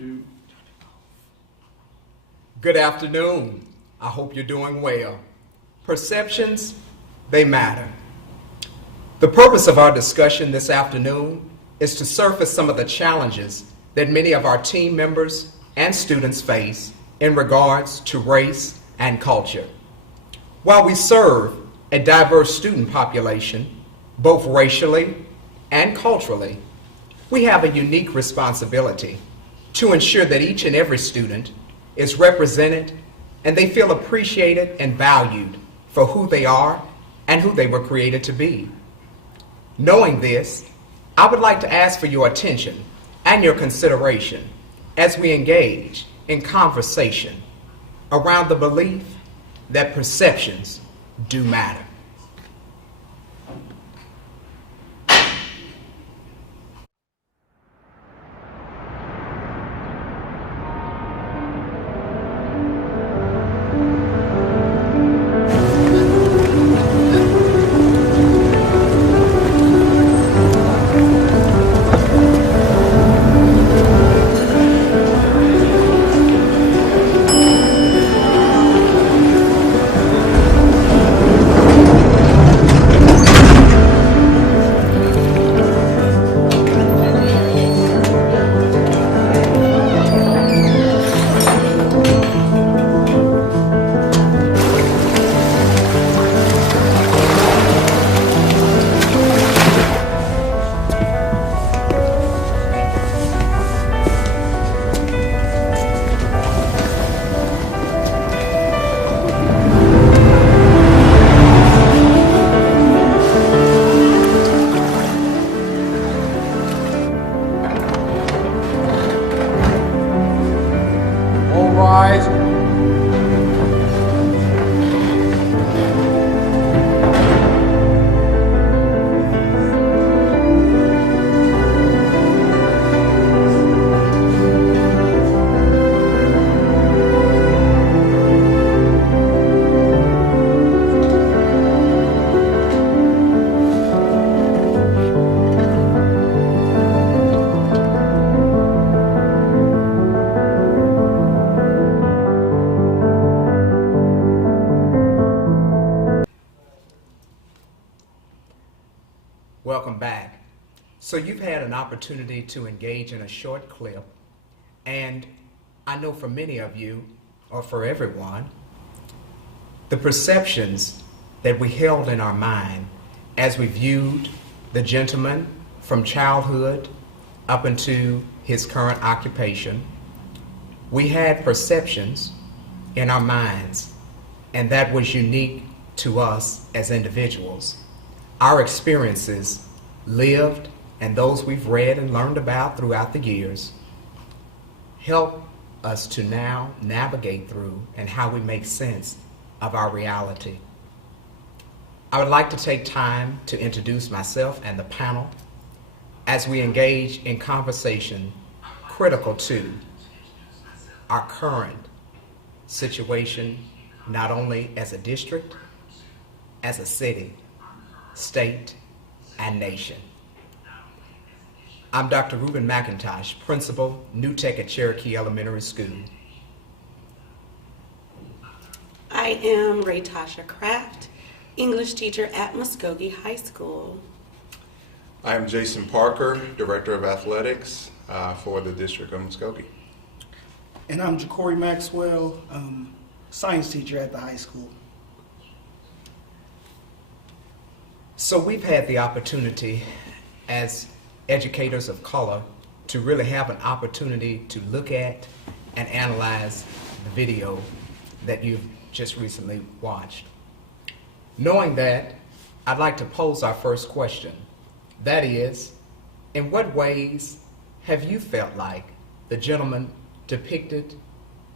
2. Good afternoon. I hope you're doing well. Perceptions, they matter. The purpose of our discussion this afternoon is to surface some of the challenges that many of our team members and students face in regards to race and culture. While we serve a diverse student population, both racially and culturally, we have a unique responsibility to ensure that each and every student is represented and they feel appreciated and valued for who they are and who they were created to be. Knowing this, I would like to ask for your attention and your consideration as we engage in conversation around the belief that perceptions do matter. Welcome back. So you've had an opportunity to engage in a short clip, and I know for many of you, or for everyone, the perceptions that we held in our mind as we viewed the gentleman from childhood up into his current occupation, we had perceptions in our minds, and that was unique to us as individuals. Our experiences lived and those we've read and learned about throughout the years help us to now navigate through and how we make sense of our reality. I would like to take time to introduce myself and the panel as we engage in conversation critical to our current situation, not only as a district, as a city, state, and nation. I'm Dr. Ruben McIntosh, Principal, New Tech at Cherokee Elementary School. I am Raytasha Kraft, English teacher at Muskogee High School. I am Jason Parker, Director of Athletics for the District of Muskogee. And I'm Jacory Maxwell, science teacher at the high school. So we've had the opportunity as educators of color to really have an opportunity to look at and analyze the video that you've just recently watched. Knowing that, I'd like to pose our first question. That is, in what ways have you felt like the gentleman depicted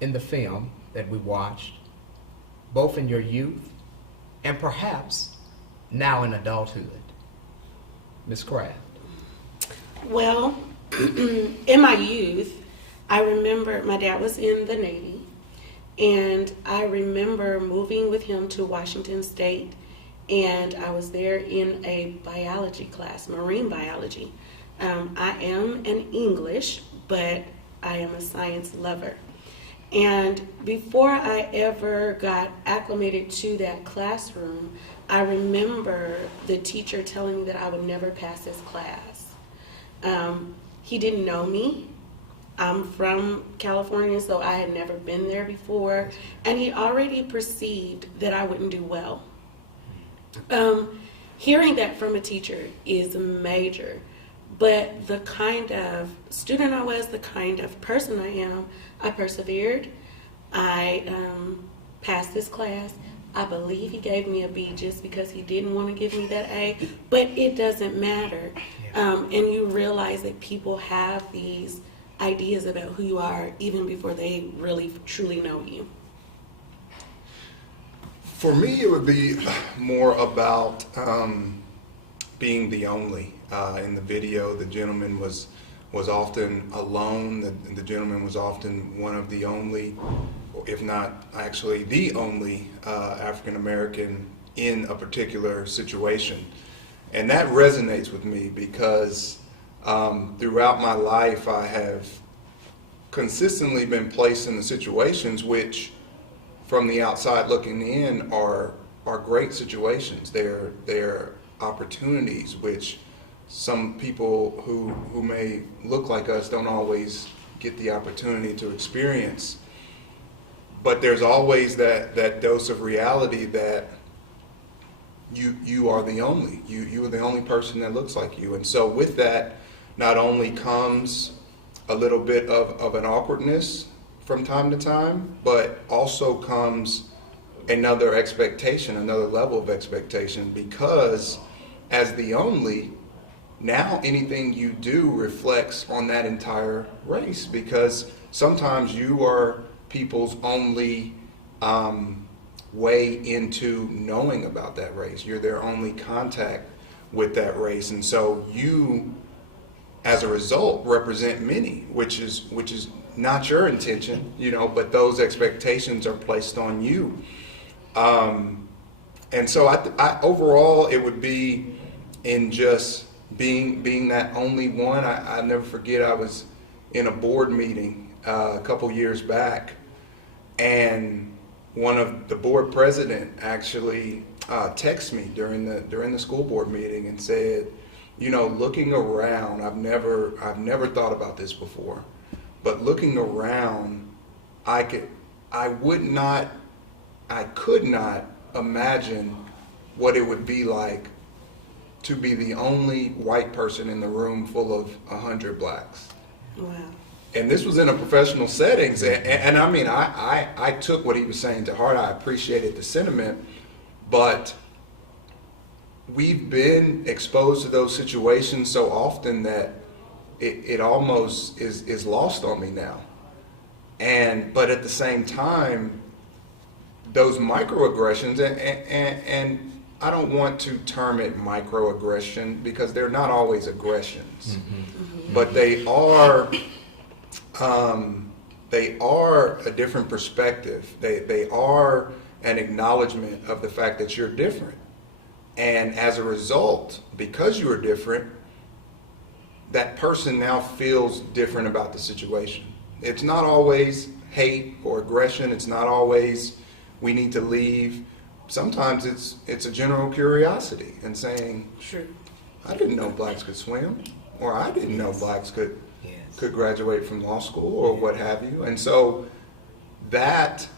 in the film that we watched, both in your youth and perhaps now in adulthood? Ms. Kraft. Well, in my youth, I remember my dad was in the Navy, and I remember moving with him to Washington State, and I was there in a biology class, marine biology. I am an English, but I am a science lover. And before I ever got acclimated to that classroom, I remember the teacher telling me that I would never pass this class. He didn't know me. I'm from California, so I had never been there before, and he already perceived that I wouldn't do well. Hearing that from a teacher is major, but the kind of student I was, the kind of person I am, I persevered. I passed this class. I believe he gave me a B just because he didn't want to give me that A, but it doesn't matter. And you realize that people have these ideas about who you are even before they really truly know you. For me, it would be more about being the only. In the video, the gentleman was often alone. The gentleman was often one of the only, if not actually the only, African American in a particular situation. And that resonates with me because throughout my life I have consistently been placed in the situations which, from the outside looking in, are great situations. They're opportunities which some people who may look like us don't always get the opportunity to experience. But there's always that dose of reality that you are the only. You are the only person that looks like you. And so with that, not only comes a little bit of an awkwardness from time to time, but also comes another expectation, another level of expectation, because as the only, now anything you do reflects on that entire race, because sometimes you are people's only way into knowing about that race. You're their only contact with that race. And so you, as a result, represent many, which is not your intention, but those expectations are placed on you. And so I overall, it would be in just being that only one. I never forget, I was in a board meeting a couple years back, and one of the board president actually texted me during the school board meeting and said, looking around, I've never thought about this before, but looking around, I could not imagine what it would be like to be the only white person in the room full of 100 blacks. Wow. And this was in a professional settings, and I mean, I took what he was saying to heart. I appreciated the sentiment, but we've been exposed to those situations so often that it almost is lost on me now. But at the same time, those microaggressions, and I don't want to term it microaggression because they're not always aggressions, but they are a different perspective. They are an acknowledgement of the fact that you're different. And as a result, because you are different, that person now feels different about the situation. It's not always hate or aggression. It's not always we need to leave. Sometimes it's a general curiosity and saying, True. I didn't know blacks could swim, or I didn't know blacks could graduate from law school, or what have you. And so that,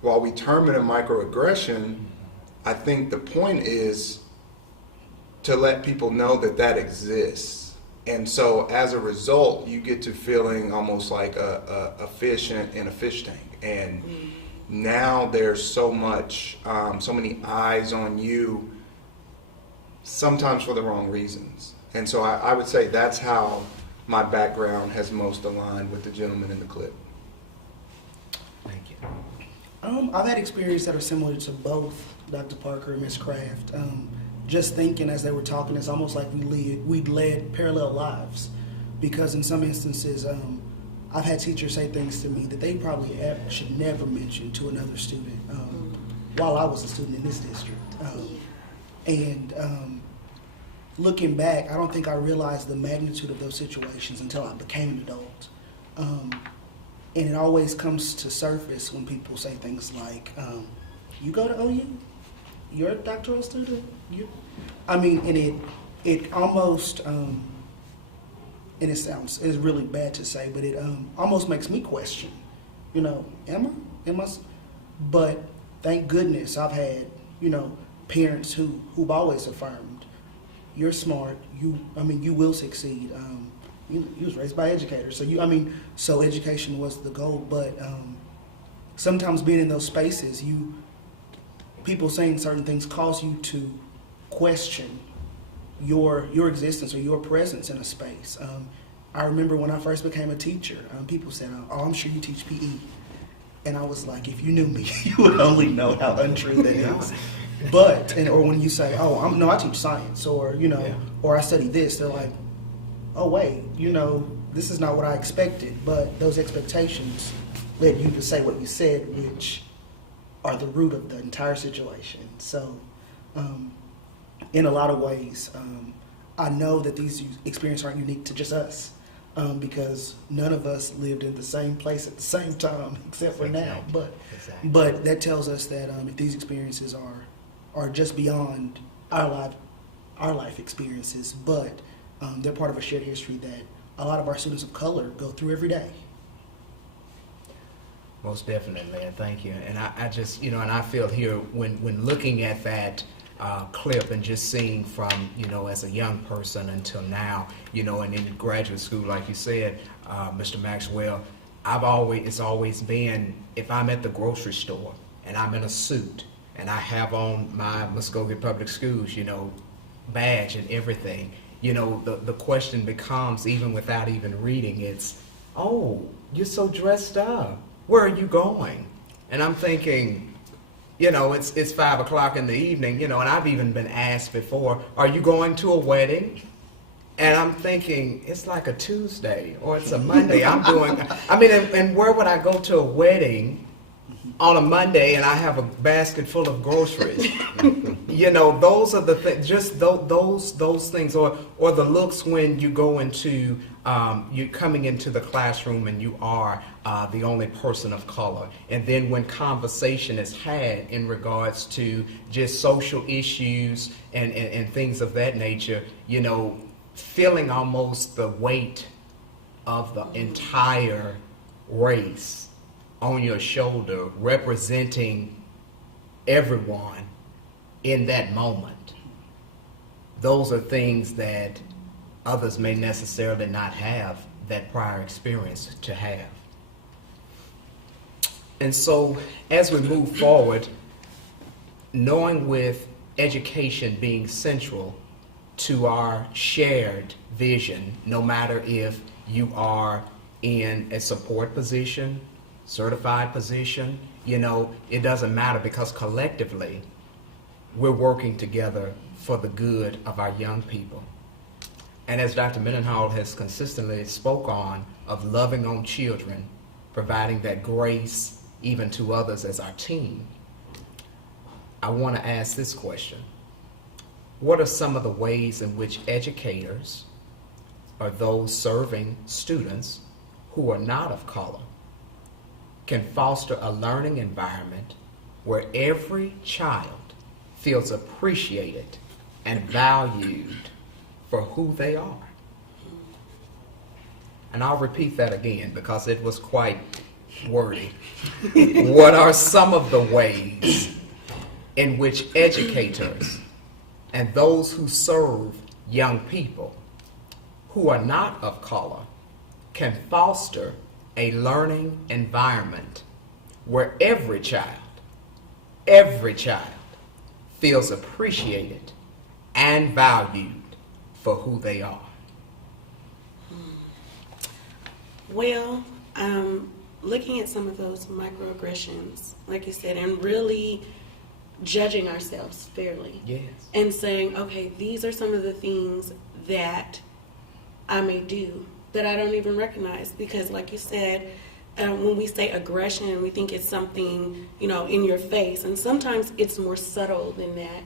while we term it a microaggression, I think the point is to let people know that exists. And so as a result, you get to feeling almost like a fish in a fish tank. And now there's so many eyes on you, sometimes for the wrong reasons. And so I would say that's how my background has most aligned with the gentleman in the clip. Thank you. I've had experiences that are similar to both Dr. Parker and Ms. Kraft. Just thinking as they were talking, it's almost like we'd led parallel lives, because in some instances, I've had teachers say things to me that they probably should never mention to another student while I was a student in this district. Looking back, I don't think I realized the magnitude of those situations until I became an adult. And it always comes to surface when people say things like, you go to OU? You're a doctoral student? And it almost, and it's really bad to say, but it almost makes me question, am I? But thank goodness I've had, parents who've always affirmed, you're smart, you will succeed. You was raised by educators, so education was the goal. But sometimes being in those spaces, people saying certain things cause you to question your existence or your presence in a space. I remember when I first became a teacher, people said, "Oh, I'm sure you teach PE," and I was like, "If you knew me, you would only know how untrue that is." But or when you say, "Oh, I teach science," or or I study this, they're like, "Oh wait, this is not what I expected." But those expectations led you to say what you said, which are the root of the entire situation. So, in a lot of ways, I know that these experiences aren't unique to just us, because none of us lived in the same place at the same time, except for now. But that tells us that if these experiences are just beyond our life experiences, but they're part of a shared history that a lot of our students of color go through every day. Most definitely, and thank you. And I just, and I feel here when looking at that clip and just seeing from, as a young person until now, and in graduate school, like you said, Mr. Maxwell, it's always been, if I'm at the grocery store and I'm in a suit and I have on my Muskogee Public Schools, badge and everything, the question becomes, even without even reading, it's, "Oh, you're so dressed up. Where are you going?" And I'm thinking, it's 5 o'clock in the evening, and I've even been asked before, "Are you going to a wedding?" And I'm thinking, it's like a Tuesday or it's a Monday. And where would I go to a wedding on a Monday and I have a basket full of groceries? Those are the things, just those things, or the looks when you go into, you're coming into the classroom and you are the only person of color. And then when conversation is had in regards to just social issues and things of that nature, feeling almost the weight of the entire race on your shoulder, representing everyone in that moment. Those are things that others may necessarily not have that prior experience to have. And so as we move forward, knowing with education being central to our shared vision, no matter if you are in a support position, certified position, it doesn't matter, because collectively we're working together for the good of our young people. And as Dr. Mendenhall has consistently spoke on, of loving on children, providing that grace even to others as our team, I want to ask this question. What are some of the ways in which educators or those serving students who are not of color can foster a learning environment where every child feels appreciated and valued for who they are? And I'll repeat that again because it was quite wordy. What are some of the ways in which educators and those who serve young people who are not of color can foster a learning environment where every child feels appreciated and valued for who they are? Well, looking at some of those microaggressions, like you said, and really judging ourselves fairly. Yes. And saying, okay, these are some of the things that I may do that I don't even recognize. Because like you said, when we say aggression, we think it's something, in your face. And sometimes it's more subtle than that.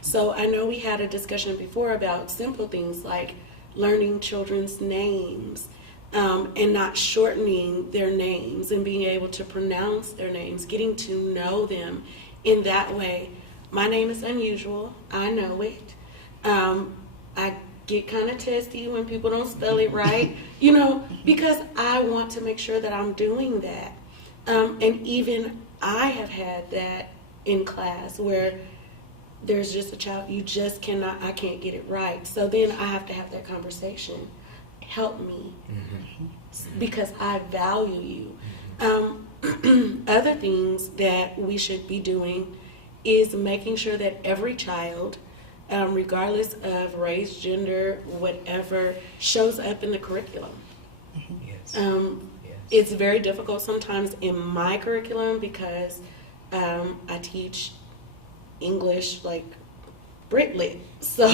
So I know we had a discussion before about simple things like learning children's names, and not shortening their names and being able to pronounce their names, getting to know them in that way. My name is unusual. I know it. I get kind of testy when people don't spell it right, because I want to make sure that I'm doing that. And even I have had that in class where there's just a child, I can't get it right. So then I have to have that conversation. Help me, because I value you. Other things that we should be doing is making sure that every child, regardless of race, gender, whatever, shows up in the curriculum. Yes. It's very difficult sometimes in my curriculum because I teach English like Brit-Lit, so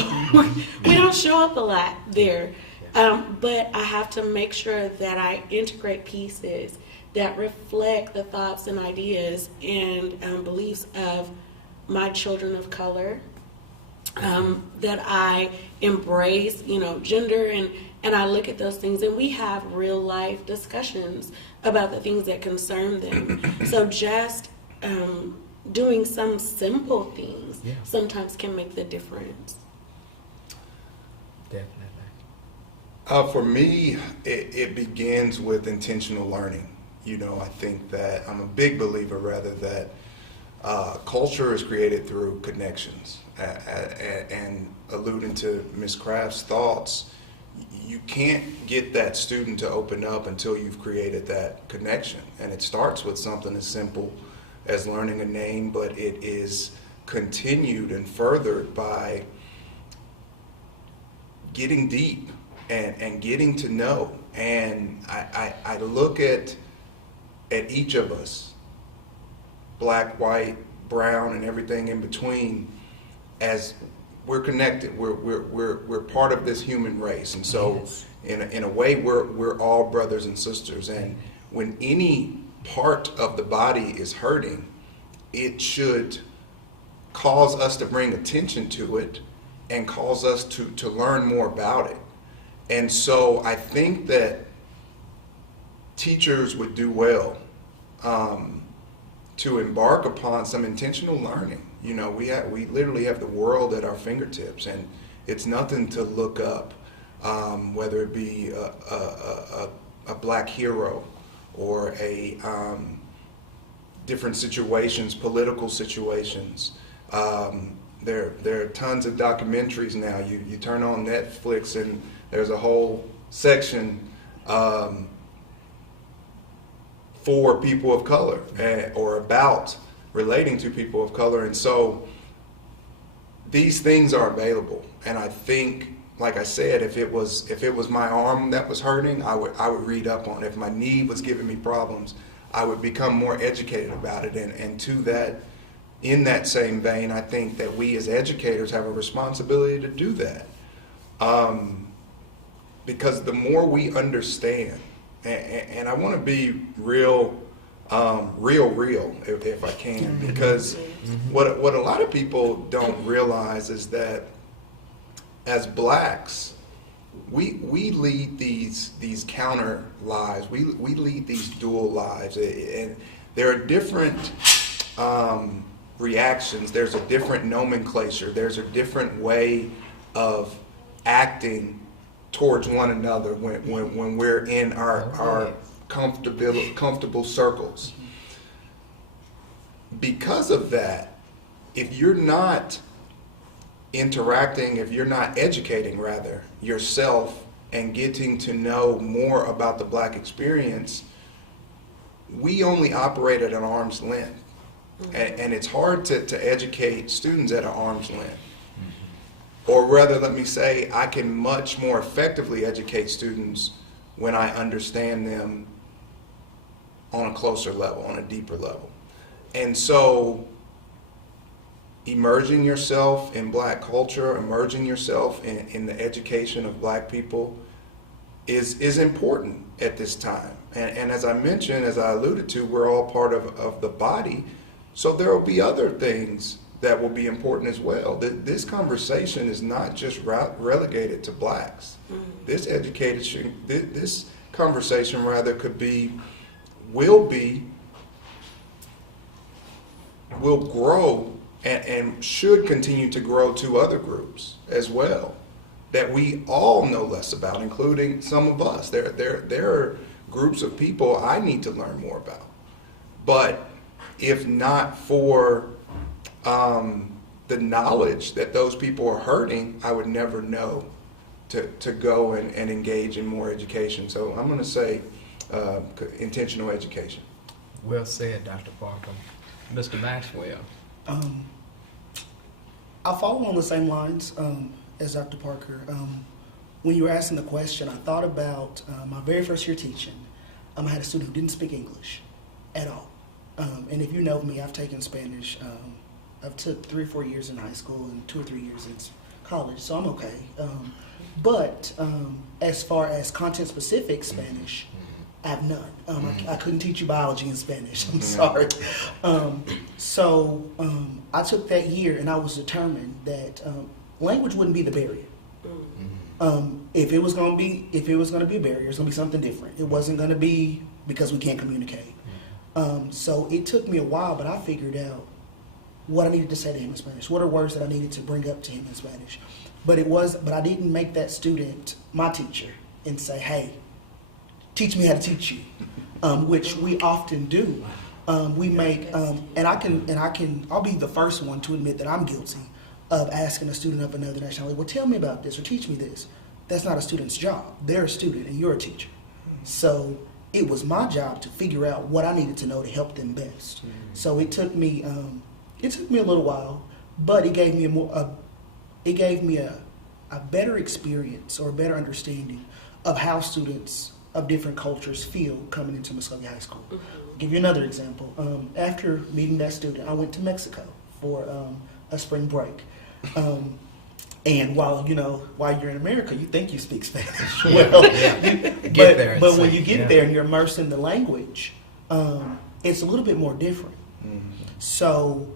we don't show up a lot there. But I have to make sure that I integrate pieces that reflect the thoughts and ideas and beliefs of my children of color, that I embrace, gender, and I look at those things, and we have real life discussions about the things that concern them. So just doing some simple things sometimes can make the difference. Definitely. For me, it begins with intentional learning. I think that I'm a big believer, rather, that culture is created through connections. And alluding to Ms. Craft's thoughts, you can't get that student to open up until you've created that connection. And it starts with something as simple as learning a name, but it is continued and furthered by getting deep and getting to know. And I look at each of us, black, white, brown, and everything in between, as we're connected. We're part of this human race, and so in a way we're all brothers and sisters. And when any part of the body is hurting, it should cause us to bring attention to it and cause us to learn more about it. And so I think that teachers would do well to embark upon some intentional learning. We literally have the world at our fingertips, and it's nothing to look up, whether it be a black hero or a different situations, political situations. There are tons of documentaries now. You turn on Netflix and there's a whole section for people of color, or about relating to people of color. And so these things are available. And I think, like I said, if it was my arm that was hurting, I would read up on it. If my knee was giving me problems, I would become more educated about it. And to that, in that same vein, I think that we as educators have a responsibility to do that. Because the more we understand, and I want to be real, if I can, because what a lot of people don't realize is that as blacks, we lead these counter lives. We lead these dual lives, and there are different reactions. There's a different nomenclature. There's a different way of acting towards one another when we're in our comfortable circles. Because of that, if you're not interacting, if you're not educating rather yourself and getting to know more about the black experience, we only operate at an arm's length. And it's hard to educate students at an arm's length. Or rather, let me say, I can much more effectively educate students when I understand them on a closer level, on a deeper level. And so immersing yourself in black culture, immersing yourself in the education of black people is important at this time. And as I mentioned, as I alluded to, we're all part of the body, so there will be other things that will be important as well. This conversation is not just relegated to blacks. This conversation rather could be, will grow and should continue to grow to other groups as well that we all know less about, including some of us. There are groups of people I need to learn more about. But if not for the knowledge that those people are hurting, I would never know to go and engage in more education. So I'm going to say intentional education. Well said, Dr. Parker. Mr. Maxwell. I'll follow on the same lines as Dr. Parker. When you were asking the question, I thought about my very first year teaching. I had a student who didn't speak English at all. And if you know me, I've taken Spanish. I've took 3 or 4 years in high school and 2 or 3 years in college, so I'm okay. But as far as content-specific Spanish, I have none. I couldn't teach you biology in Spanish. I'm sorry. So I took that year, and I was determined that language wouldn't be the barrier. If it was going to be a barrier, it's going to be something different. It wasn't going to be because we can't communicate. So it took me a while, but I figured out what I needed to say to him in Spanish. What are words that I needed to bring up to him in Spanish? But I didn't make that student my teacher and say, "Hey, teach me how to teach you," which we often do. We make, I'll be the first one to admit that I'm guilty of asking a student of another nationality, "Well, tell me about this or teach me this." That's not a student's job. They're a student and you're a teacher. So it was my job to figure out what I needed to know to help them best. So it took me a little while, but it gave me a better experience or a better understanding of how students of different cultures feel coming into Muskogee High School. I'll give you another example. After meeting that student, I went to Mexico for a spring break. And while you're in America, you think you speak Spanish. Well, but when you get there and you're immersed in the language, it's a little bit more different. So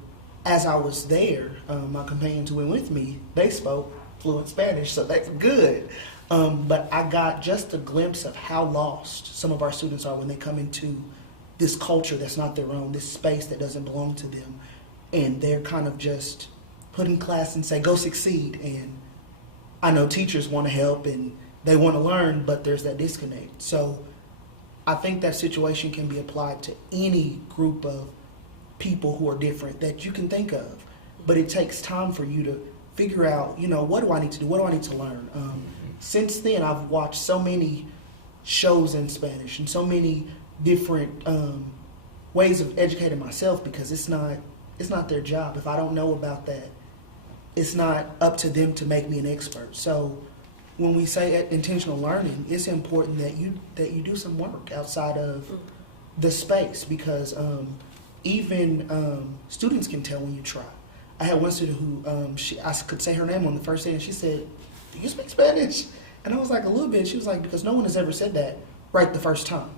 as I was there, my companions who went with me, they spoke fluent Spanish, so that's good. But I got just a glimpse of how lost some of our students are when they come into this culture that's not their own, this space that doesn't belong to them, and they're kind of just put in class and say, "Go succeed." And I know teachers want to help and they want to learn, but there's that disconnect. So I think that situation can be applied to any group of people who are different that you can think of. But it takes time for you to figure out, what do I need to do? What do I need to learn? Since then, I've watched so many shows in Spanish and so many different ways of educating myself, because it's not their job. If I don't know about that, it's not up to them to make me an expert. So when we say intentional learning, it's important that you do some work outside of the space, because even students can tell when you try. I had one student who I could say her name on the first day, and she said, "Do you speak Spanish?" And I was like, "A little bit." She was like, "Because no one has ever said that right the first time."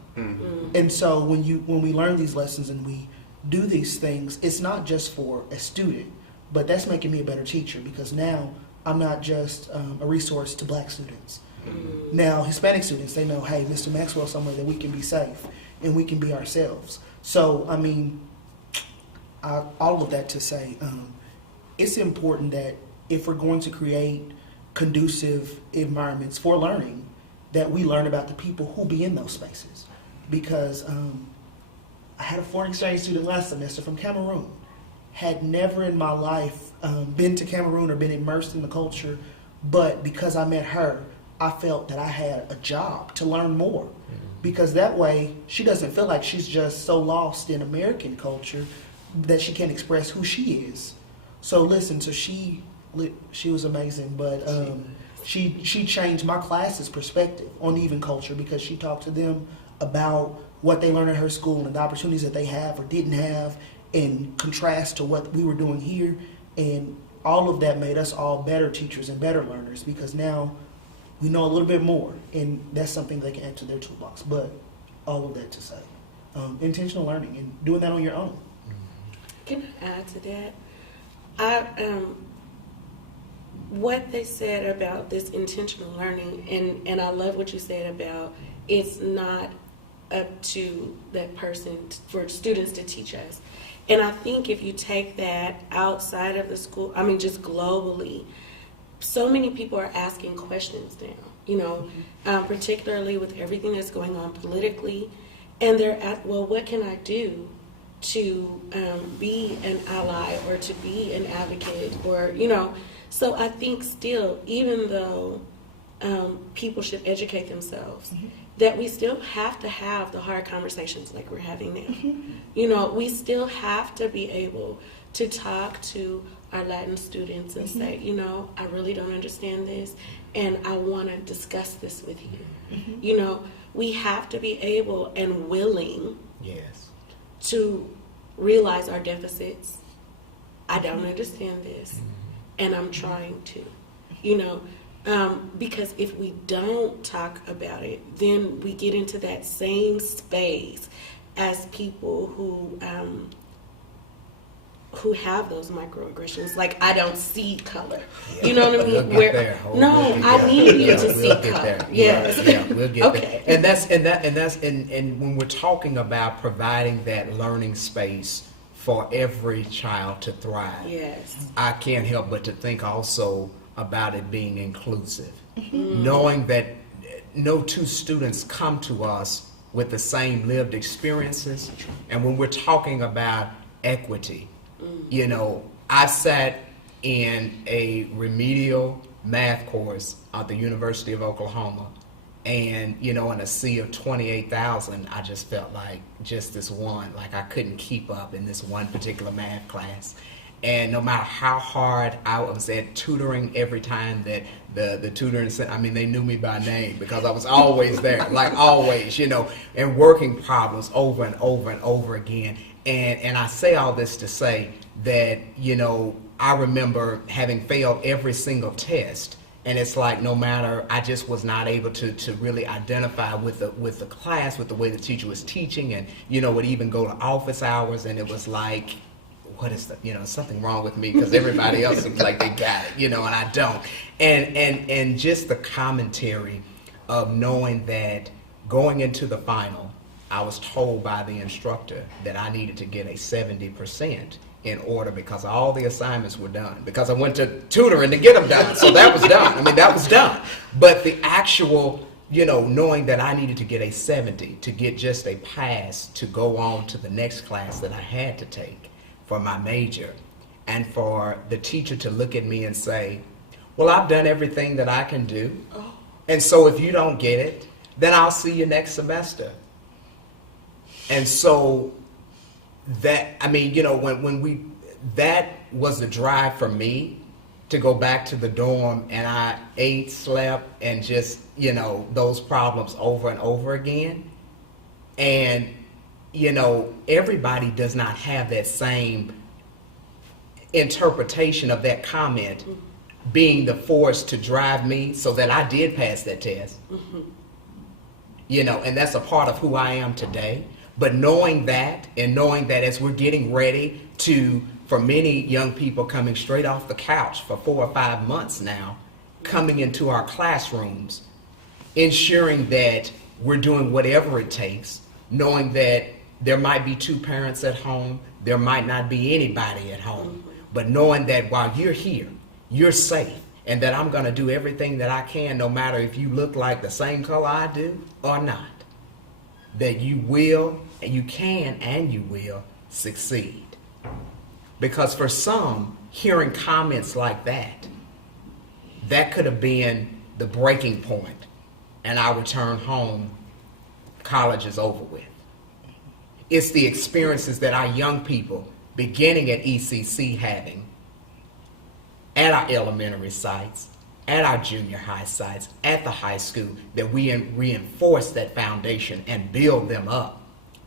And so when we learn these lessons and we do these things, it's not just for a student, but that's making me a better teacher, because now I'm not just a resource to black students. Now Hispanic students, they know, hey, Mr. Maxwell's somewhere that we can be safe and we can be ourselves. So all of that to say, it's important that if we're going to create conducive environments for learning, that we learn about the people who be in those spaces. Because I had a foreign exchange student last semester from Cameroon. Had never in my life been to Cameroon or been immersed in the culture, but because I met her, I felt that I had a job to learn more. Because that way, she doesn't feel like she's just so lost in American culture that she can't express who she is. So listen, so she was amazing, but she changed my class's perspective on even culture, because she talked to them about what they learned at her school and the opportunities that they have or didn't have, in contrast to what we were doing here. And all of that made us all better teachers and better learners, because now we know a little bit more, and that's something they can add to their toolbox. But all of that to say, intentional learning and doing that on your own. Can I add to that? What they said about this intentional learning, and I love what you said about it's not up to that person for students to teach us. And I think if you take that outside of the school, I mean, just globally, so many people are asking questions now, you know, particularly with everything that's going on politically. And they're at, well, what can I do to be an ally or to be an advocate or, you know. So I think still, even though people should educate themselves, that we still have to have the hard conversations like we're having now. You know, we still have to be able to talk to our Latin students and say, you know, I really don't understand this and I want to discuss this with you. You know, we have to be able and willing to realize our deficits. I don't understand this and I'm trying to, you know. Because if we don't talk about it, then we get into that same space as people who have those microaggressions. Like, I don't see color. You know what I mean? I need you to see color. Yes. Yeah, we'll get Okay. there. And when we're talking about providing that learning space for every child to thrive, Yes. I can't help but to think also about it being inclusive, knowing that no two students come to us with the same lived experiences. And when we're talking about equity, you know, I sat in a remedial math course at the University of Oklahoma, and, you know, in a sea of 28,000, I just felt like just this one, like I couldn't keep up in this one particular math class. And no matter how hard I was at tutoring, every time that the tutor said, I mean, they knew me by name because I was always there, like always, you know, and working problems over and over and over again. And I say all this to say that, you know, I remember having failed every single test. And it's like, no matter, I just was not able to really identify with the class, with the way the teacher was teaching, and, you know, would even go to office hours, and it was like, what is the, you know, something wrong with me because everybody else seems like they got it, you know, and I don't. And just the commentary of knowing that going into the final, I was told by the instructor that I needed to get a 70% in order because all the assignments were done. Because I went to tutoring to get them done, so that was done. I mean, that was done. But the actual, you know, knowing that I needed to get a 70 to get just a pass to go on to the next class that I had to take for my major, and for the teacher to look at me and say, well, I've done everything that I can do, and so if you don't get it, then I'll see you next semester. And so that, I mean, you know, when that was the drive for me to go back to the dorm, and I ate, slept, and just, you know, those problems over and over again. And you know, everybody does not have that same interpretation of that comment being the force to drive me so that I did pass that test. You know, and that's a part of who I am today. But knowing that, and knowing that as we're getting ready to, for many young people coming straight off the couch for 4 or 5 months now, coming into our classrooms, ensuring that we're doing whatever it takes, knowing that there might be 2 parents at home, there might not be anybody at home, but knowing that while you're here, you're safe, and that I'm going to do everything that I can, no matter if you look like the same color I do or not, that you will, and you can, and you will succeed. Because for some, hearing comments like that, that could have been the breaking point, and I return home, college is over with. It's the experiences that our young people, beginning at ECC, having at our elementary sites, at our junior high sites, at the high school, that we reinforce that foundation and build them up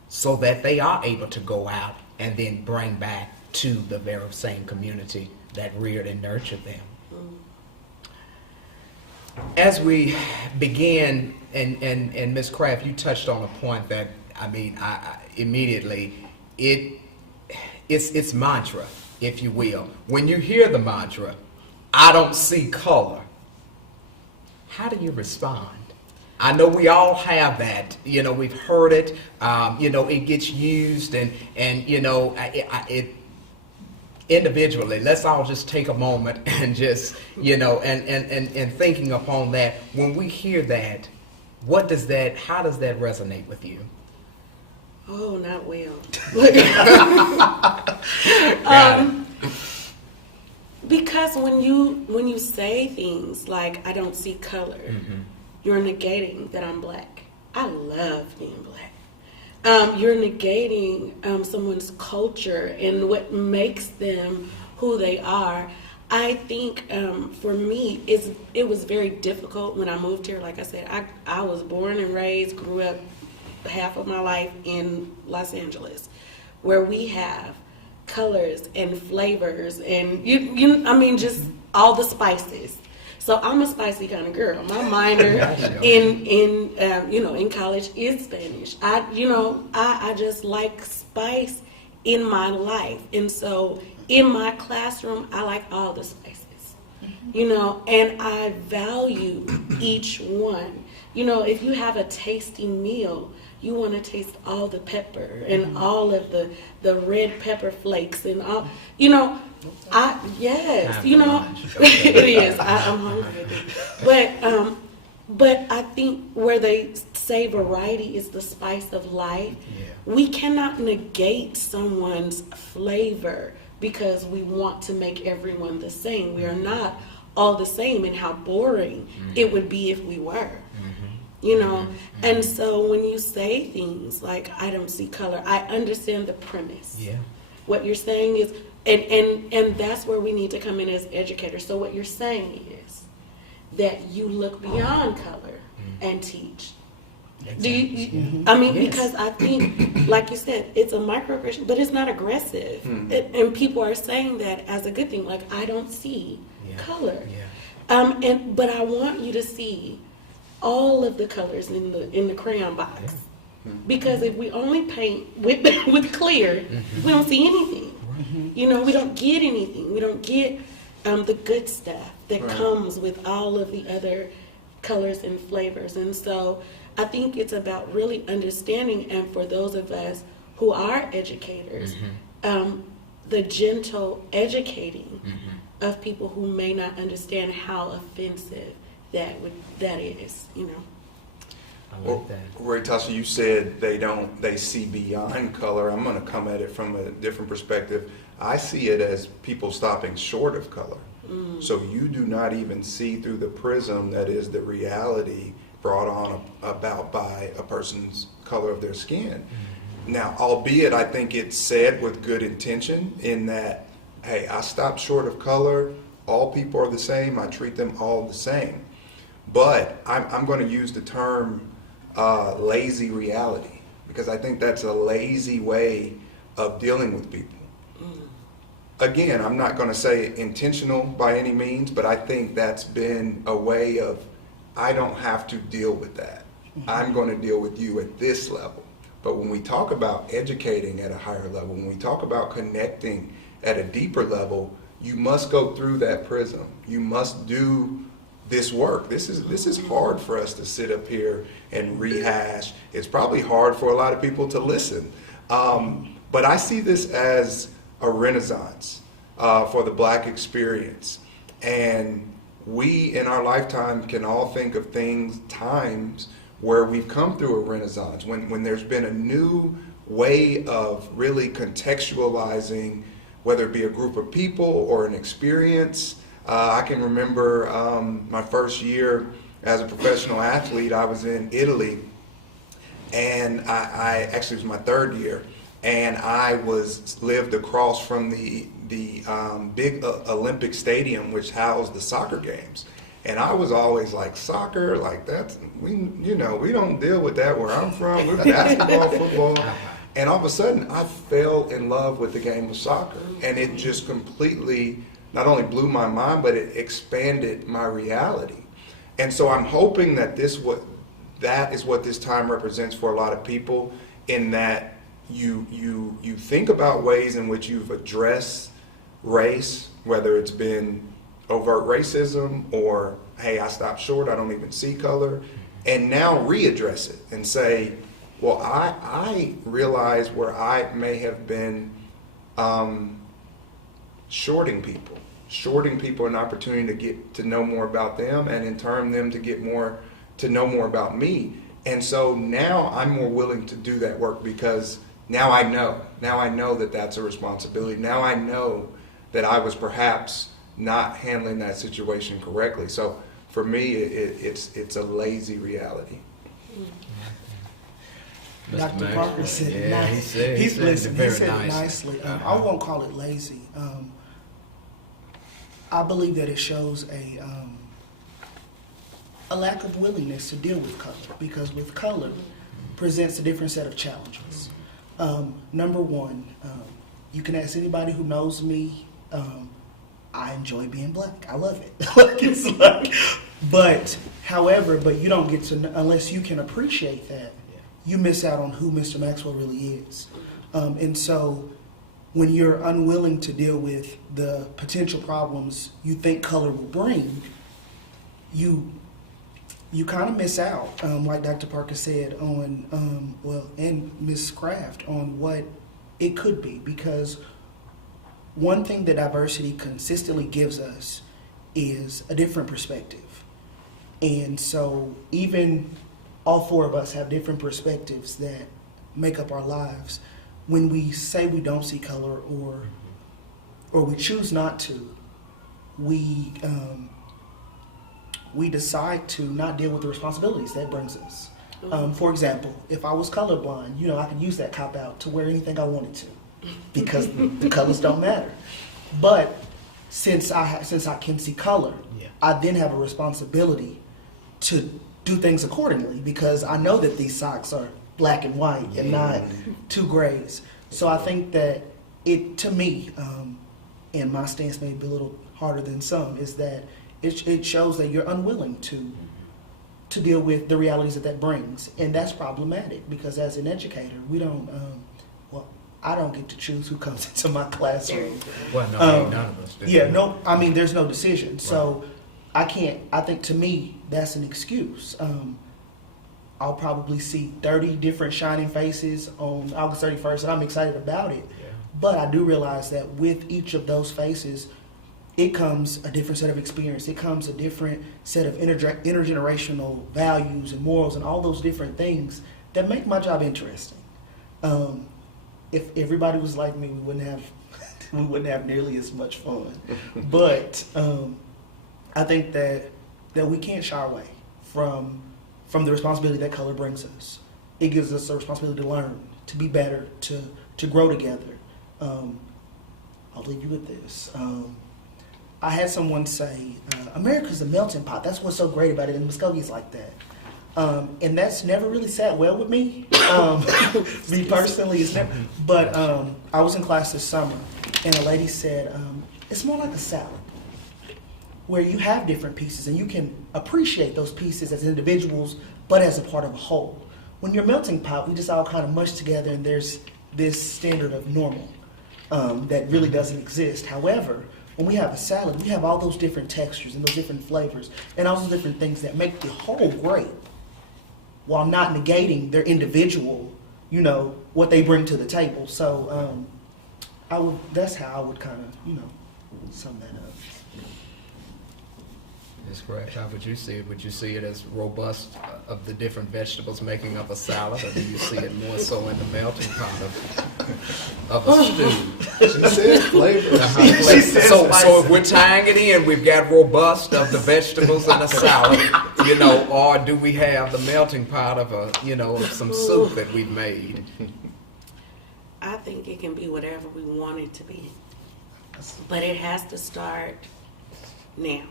so that they are able to go out and then bring back to the very same community that reared and nurtured them. As we begin, and Ms. Craft, you touched on a point that, I mean, I immediately, it's mantra, if you will. When you hear the mantra, I don't see color, how do you respond? I know we all have that. You know, we've heard it. You know, it gets used, and you know, it individually. Let's all just take a moment and just, you know, and thinking upon that. When we hear that, how does that resonate with you? Oh, not well. Got it. Because when you say things like "I don't see color," you're negating that I'm black. I love being black. You're negating someone's culture and what makes them who they are. I think for me, it was very difficult when I moved here. Like I said, I was born and raised, grew up half of my life in Los Angeles, where we have colors and flavors and I mean, just all the spices. So I'm a spicy kind of girl. My minor in college is Spanish. I just like spice in my life, and so in my classroom I like all the spices, and I value each one. If you have a tasty meal, you want to taste all the pepper and all of the red pepper flakes and all, it is. I'm hungry. But I think where they say variety is the spice of life, we cannot negate someone's flavor because we want to make everyone the same. We are not all the same, and how boring it would be if we were. And so when you say things like "I don't see color," I understand the premise. Yeah. What you're saying is, and that's where we need to come in as educators. So what you're saying is that you look beyond color and teach. Exactly. Do you? I mean, because I think, like you said, it's a microaggression, but it's not aggressive, and people are saying that as a good thing. Like, I don't see color, but I want you to see all of the colors in the crayon box, because if we only paint with clear, we don't see anything. We don't get anything. We don't get the good stuff that comes with all of the other colors and flavors. And so I think it's about really understanding, and for those of us who are educators, the gentle educating of people who may not understand how offensive that is. I like that. Ray Tasha, you said they see beyond color. I'm going to come at it from a different perspective. I see it as people stopping short of color. So you do not even see through the prism that is the reality brought on about by a person's color of their skin. Now, albeit I think it's said with good intention in that, hey, I stop short of color. All people are the same. I treat them all the same. But I'm going to use the term lazy reality, because I think that's a lazy way of dealing with people. Again, I'm not going to say intentional by any means, but I think that's been a way of, I don't have to deal with that. I'm going to deal with you at this level. But when we talk about educating at a higher level, when we talk about connecting at a deeper level, you must go through that prism. You must do this work. This is hard for us to sit up here and rehash. It's probably hard for a lot of people to listen. But I see this as a renaissance for the Black experience. And we in our lifetime can all think of times where we've come through a renaissance, when there's been a new way of really contextualizing, whether it be a group of people or an experience. I can remember my first year as a professional athlete. I was in Italy, and I actually, it was my third year, and I lived across from the big Olympic stadium, which housed the soccer games. And I was always like, soccer, like we don't deal with that where I'm from. We're basketball, football. And all of a sudden, I fell in love with the game of soccer, and it just completely not only blew my mind, but it expanded my reality. And so I'm hoping that that is what this time represents for a lot of people, in that you think about ways in which you've addressed race, whether it's been overt racism or, hey, I stopped short, I don't even see color. and now readdress it and say, well, I realize where I may have been shorting people an opportunity to get to know more about them, and in turn them to know more about me. And so now I'm more willing to do that work, because now I know that that's a responsibility. Now I know that I was perhaps not handling that situation correctly. So for me, it's a lazy reality. Dr. Parker said it nice. He said it nicely. I won't call it lazy. I believe that it shows a lack of willingness to deal with color, because with color presents a different set of challenges. Number one, you can ask anybody who knows me. I enjoy being black. I love it. But you don't get to, unless you can appreciate that, you miss out on who Mr. Maxwell really is. And so when you're unwilling to deal with the potential problems you think color will bring, you kind of miss out, like Dr. Parker said, on, and Ms. Craft, on what it could be. Because one thing that diversity consistently gives us is a different perspective. And so even all four of us have different perspectives that make up our lives. When we say we don't see color, or we choose not to, we decide to not deal with the responsibilities that brings us. For example, if I was colorblind, I could use that cop-out to wear anything I wanted to, because the colors don't matter. But since I can see color, I then have a responsibility to do things accordingly, because I know that these socks are black and white and not two grays. So I think that it, to me, and my stance may be a little harder than some, is that it shows that you're unwilling to deal with the realities that brings. And that's problematic, because as an educator, we don't, I don't get to choose who comes into my classroom. Well, no, none of us do. There's no decision. So I think to me, that's an excuse. I'll probably see 30 different shining faces on August 31st, and I'm excited about it. Yeah. But I do realize that with each of those faces, it comes a different set of experience. It comes a different set of intergenerational values and morals and all those different things that make my job interesting. If everybody was like me, we wouldn't have nearly as much fun. But I think that we can't shy away from the responsibility that color brings us. It gives us a responsibility to learn, to be better, to grow together. I'll leave you with this. I had someone say, America's a melting pot. That's what's so great about it, and Muscogee's like that. And that's never really sat well with me. Me personally, it's never. But I was in class this summer, and a lady said, it's more like a salad, where you have different pieces, and you can appreciate those pieces as individuals, but as a part of a whole. When you're a melting pot, we just all kind of mush together, and there's this standard of normal that really doesn't exist. However, when we have a salad, we have all those different textures and those different flavors and all those different things that make the whole great, while not negating their individual, what they bring to the table. So that's how I would kind of, sum that up. That's correct. How would you see it? Would you see it as robust of the different vegetables making up a salad, or do you see it more so in the melting pot of a stew? She said flavor. So if we're tying it in, we've got robust of the vegetables in a salad, or do we have the melting pot of of some soup that we've made? I think it can be whatever we want it to be, but it has to start now.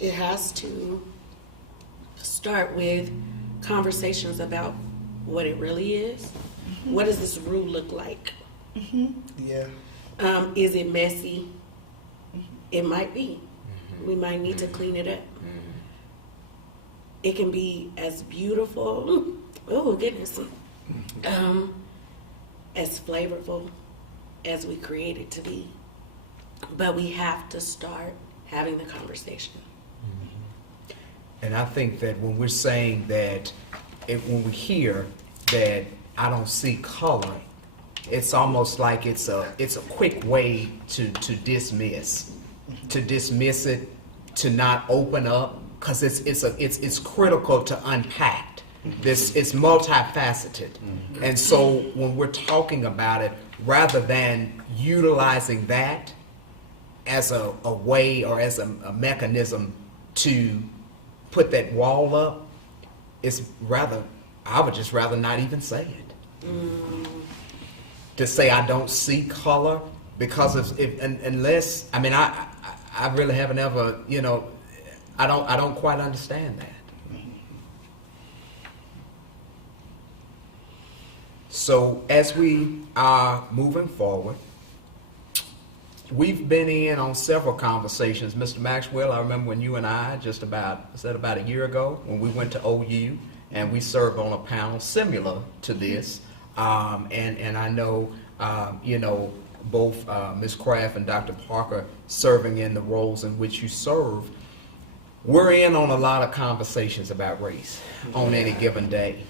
It has to start with conversations about what it really is. Mm-hmm. What does this room look like? Mm-hmm. Yeah. Is it messy? Mm-hmm. It might be. Mm-hmm. We might need to clean it up. Mm-hmm. It can be as beautiful, oh goodness, as flavorful as we create it to be. But we have to start having the conversation. And I think that when we're saying that, when we hear that I don't see color, it's almost like it's a quick way to dismiss it, to not open up, because it's critical to unpack. It's multifaceted, and so when we're talking about it, rather than utilizing that as a way or as a mechanism to put that wall up, I would just rather not even say it. To say I don't see color, because unless, I mean, I really haven't ever, I don't quite understand that. So as we are moving forward, we've been in on several conversations. Mr. Maxwell, I remember when you and I, about a year ago, when we went to OU and we served on a panel similar to this. And I know, both Ms. Craft and Dr. Parker serving in the roles in which you serve. We're in on a lot of conversations about race on any given day.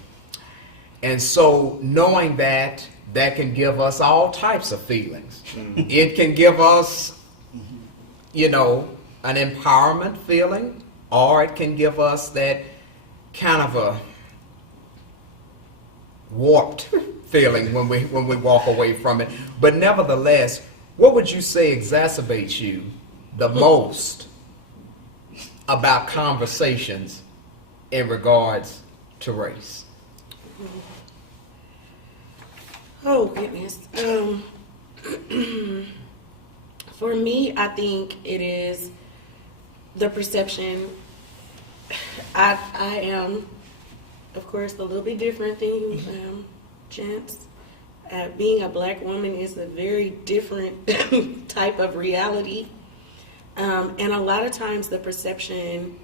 And so knowing that can give us all types of feelings. It can give us, an empowerment feeling, or it can give us that kind of a warped feeling when we walk away from it. But nevertheless, what would you say exacerbates you the most about conversations in regards to race? Oh, goodness. For me, I think it is the perception. I am, of course, a little bit different than you, gents. Being a black woman is a very different type of reality. And a lot of times the perception,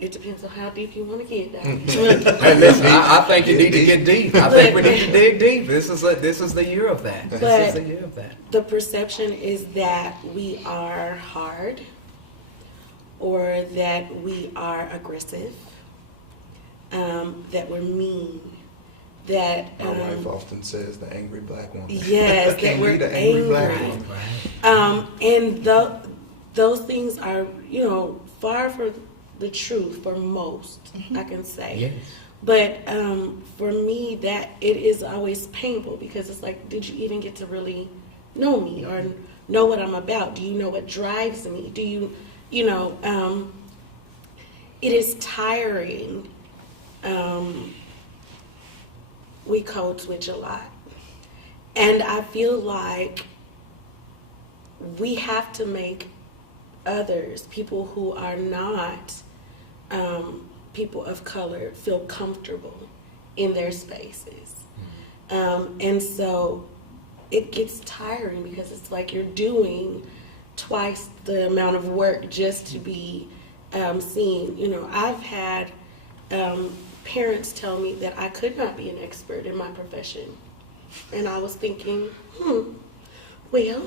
it depends on how deep you want to get down. Hey, listen, I think you need to get deep. I think we need to dig deep. This is the year of that. This is the year of that. The perception is that we are hard, or that we are aggressive, that we're mean, that my wife often says the angry black woman. Yes, that we're the angry black angry. woman. And those things are, far from the truth for most, I can say. Yes. But for me, that it is always painful, because it's like, did you even get to really know me or know what I'm about? Do you know what drives me? Do you, it is tiring. We code switch a lot. And I feel like we have to make others, people who are not people of color, feel comfortable in their spaces. And so it gets tiring, because it's like you're doing twice the amount of work just to be seen. I've had parents tell me that I could not be an expert in my profession. And I was thinking, well,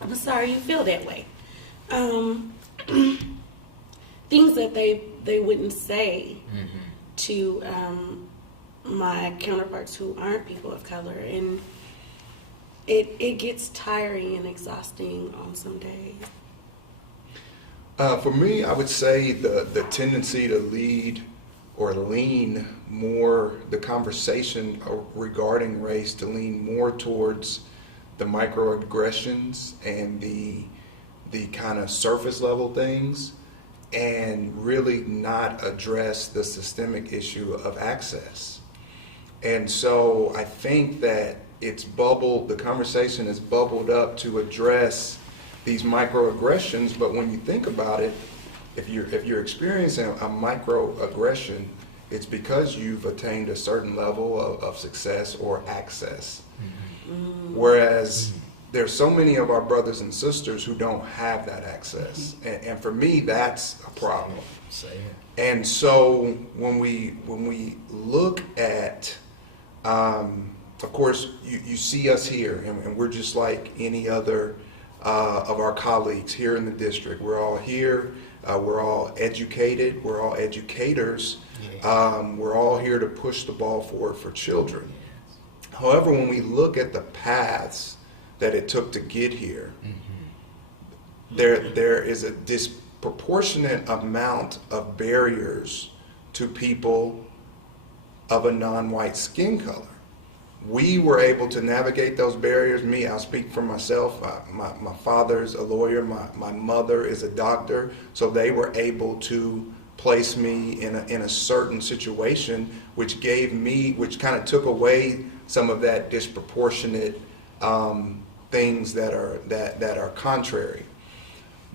I'm sorry you feel that way. Things that they wouldn't say to my counterparts who aren't people of color, and it gets tiring and exhausting on some days. For me, I would say the tendency to lead or lean more the conversation regarding race, to lean more towards the microaggressions and the kind of surface level things, and really not address the systemic issue of access. And so I think that the conversation is bubbled up to address these microaggressions, but when you think about it, if you're experiencing a microaggression, it's because you've attained a certain level of success or access. Whereas there's so many of our brothers and sisters who don't have that access, and for me, that's a problem. And so when we look at, of course, you see us here, and we're just like any other of our colleagues here in the district. We're all here. We're all educated. We're all educators. We're all here to push the ball forward for children. However, when we look at the paths that it took to get here, there is a disproportionate amount of barriers to people of a non-white skin color. We were able to navigate those barriers. Me, I'll speak for myself. My father's a lawyer. My mother is a doctor. So they were able to place me in a certain situation, which kind of took away some of that disproportionate things that are contrary.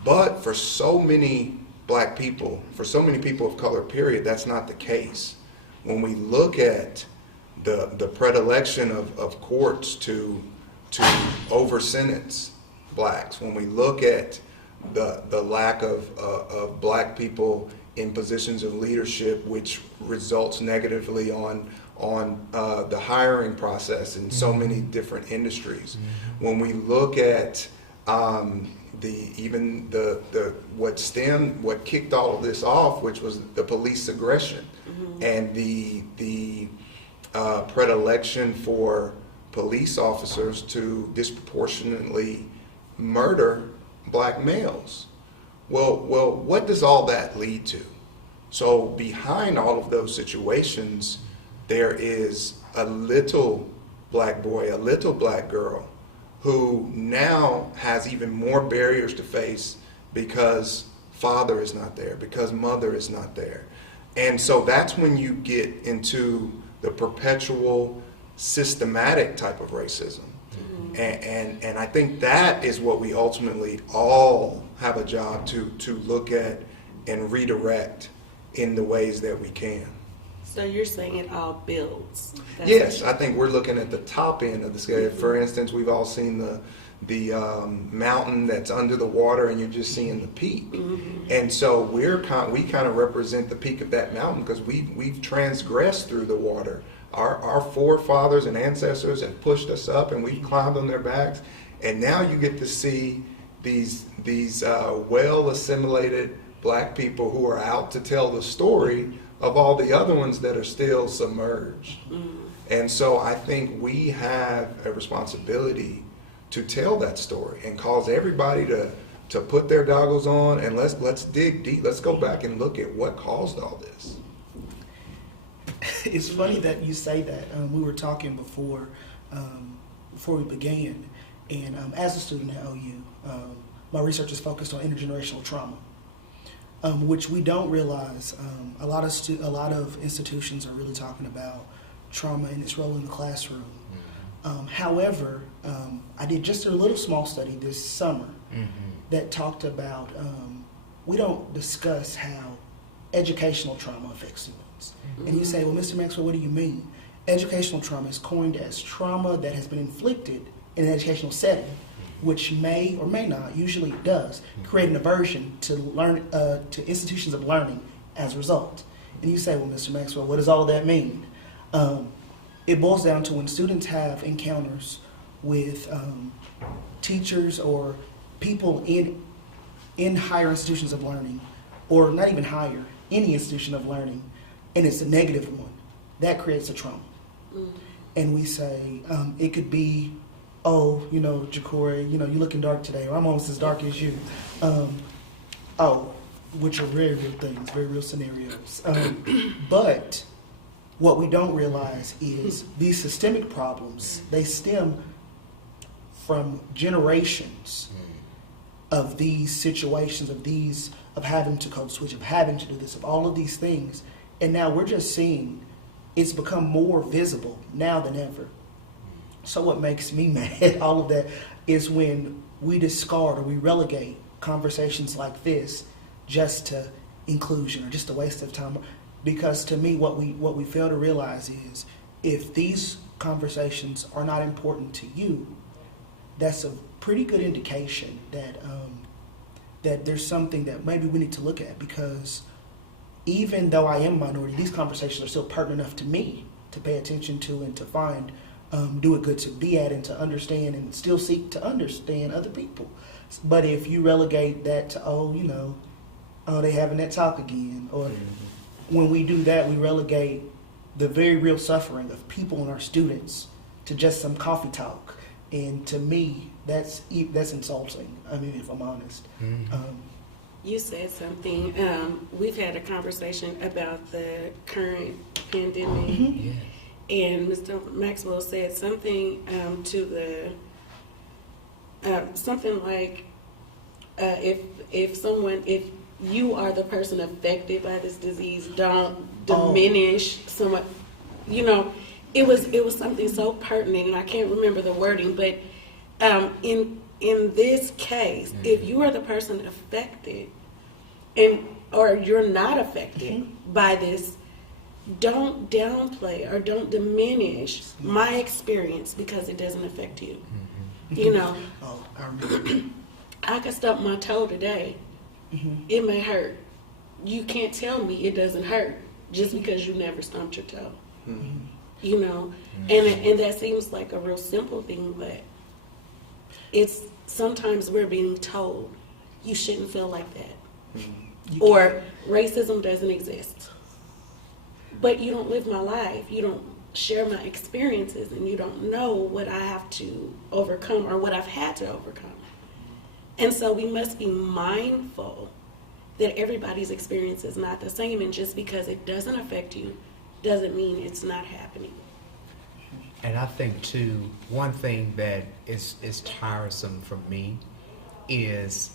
But for so many black people, for so many people of color, period, that's not the case. When we look at the predilection of courts to over-sentence blacks, when we look at the lack of black people in positions of leadership, which results negatively on the hiring process in so many different industries. When we look at what kicked all of this off, which was the police aggression and the predilection for police officers to disproportionately murder black males. Well, what does all that lead to? So behind all of those situations, there is a little black boy, a little black girl, who now has even more barriers to face because father is not there, because mother is not there. And so that's when you get into the perpetual systematic type of racism. And I think that is what we ultimately all have a job to look at and redirect in the ways that we can. So you're saying it all builds? Yes, I think we're looking at the top end of the scale. For instance, we've all seen the mountain that's under the water, and you're just seeing the peak. And so we kind of represent the peak of that mountain because we've transgressed through the water. Our forefathers and ancestors have pushed us up, and we've climbed on their backs. And now you get to see these well assimilated black people who are out to tell the story of all the other ones that are still submerged. And so I think we have a responsibility to tell that story and cause everybody to put their goggles on and let's dig deep. Let's go back and look at what caused all this. It's funny that you say that. We were talking before we began, and as a student at OU, my research is focused on intergenerational trauma. Which we don't realize. A lot of institutions are really talking about trauma and its role in the classroom. However, I did just a little small study this summer that talked about we don't discuss how educational trauma affects students. And you say, well, Mr. Maxwell, what do you mean? Educational trauma is coined as trauma that has been inflicted in an educational setting, which may or may not, usually it does, create an aversion to to institutions of learning as a result. And you say, well, Mr. Maxwell, what does all of that mean? It boils down to when students have encounters with teachers or people in higher institutions of learning, or not even higher, any institution of learning, and it's a negative one, that creates a trauma. And we say, it could be, oh, Ja'Cory, you're looking dark today, or I'm almost as dark as you. Which are very real things, very real scenarios. But what we don't realize is these systemic problems, they stem from generations of these situations, of having to code switch, of having to do this, of all of these things. And now we're just seeing it's become more visible now than ever. So what makes me mad, all of that, is when we discard or we relegate conversations like this just to inclusion or just a waste of time. Because to me, what we fail to realize is if these conversations are not important to you, that's a pretty good indication that that there's something that maybe we need to look at. Because even though I am a minority, these conversations are still pertinent enough to me to pay attention to and to find do it good to be at and to understand and still seek to understand other people. But if you relegate that to, oh, they having that talk again, or when we do that, we relegate the very real suffering of people and our students to just some coffee talk. And to me, that's insulting. I mean, if I'm honest. You said something. We've had a conversation about the current pandemic, and Mr. Maxwell said something to the something like, if you are the person affected by this disease, don't diminish someone. It was something so pertinent, and I can't remember the wording, but in this case, if you are the person affected, or you're not affected by this, don't downplay or don't diminish my experience because it doesn't affect you. Oh, I remember. I could stub my toe today. It may hurt. You can't tell me it doesn't hurt just because you never stumped your toe. And that seems like a real simple thing, but it's sometimes we're being told you shouldn't feel like that, or racism doesn't exist. But you don't live my life. You don't share my experiences, and you don't know what I have to overcome or what I've had to overcome. And so we must be mindful that everybody's experience is not the same, and just because it doesn't affect you doesn't mean it's not happening. And I think, too, one thing that is tiresome for me is,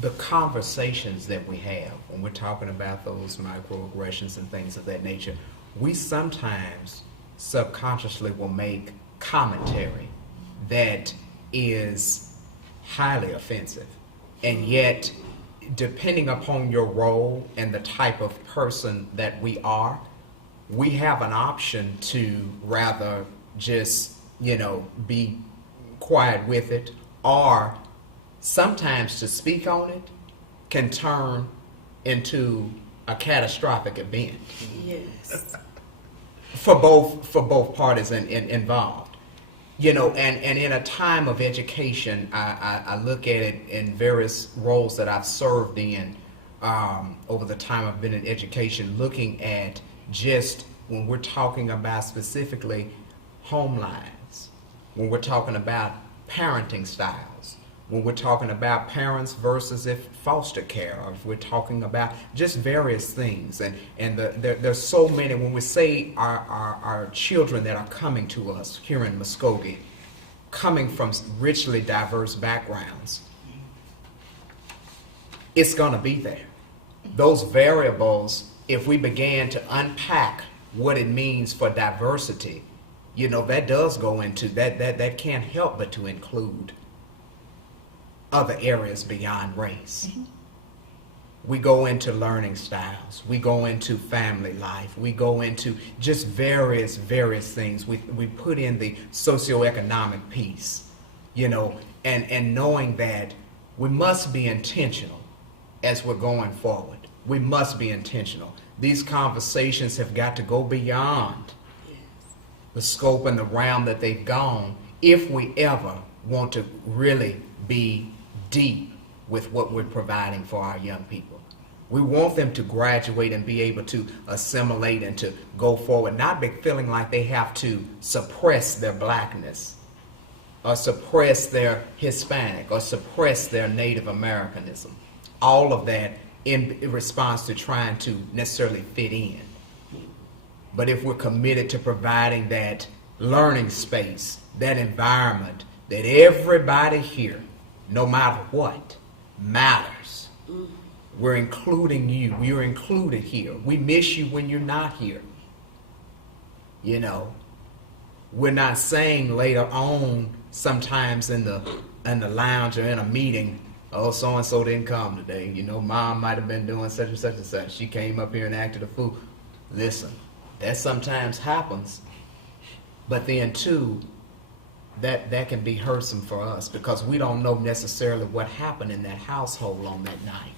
the conversations that we have when we're talking about those microaggressions and things of that nature. We sometimes subconsciously will make commentary that is highly offensive. And yet, depending upon your role and the type of person that we are, we have an option to rather just, be quiet with it, or sometimes to speak on it can turn into a catastrophic event. Yes. For both parties involved. And in a time of education, I look at it in various roles that I've served in over the time I've been in education, looking at just when we're talking about specifically home lives, when we're talking about parenting styles, when we're talking about parents versus if foster care, or if we're talking about just various things. And there's so many, when we say our children that are coming to us here in Muskogee, coming from richly diverse backgrounds, it's going to be there. Those variables, if we began to unpack what it means for diversity, that does go into that can't help but to include other areas beyond race. We go into learning styles. We go into family life. We go into just various things. We put in the socioeconomic piece, and knowing that we must be intentional as we're going forward. We must be intentional. These conversations have got to go beyond the scope and the realm that they've gone if we ever want to really be deep with what we're providing for our young people. We want them to graduate and be able to assimilate and to go forward, not be feeling like they have to suppress their blackness or suppress their Hispanic or suppress their Native Americanism. All of that in response to trying to necessarily fit in. But if we're committed to providing that learning space, that environment, that everybody here, no matter what, matters. We're including you. You're included here. We miss you when you're not here. We're not saying later on, sometimes in the lounge or in a meeting, oh, so-and-so didn't come today. Mom might have been doing such and such and such. She came up here and acted a fool. Listen, that sometimes happens. But then, too, that can be hurtful for us because we don't know necessarily what happened in that household on that night.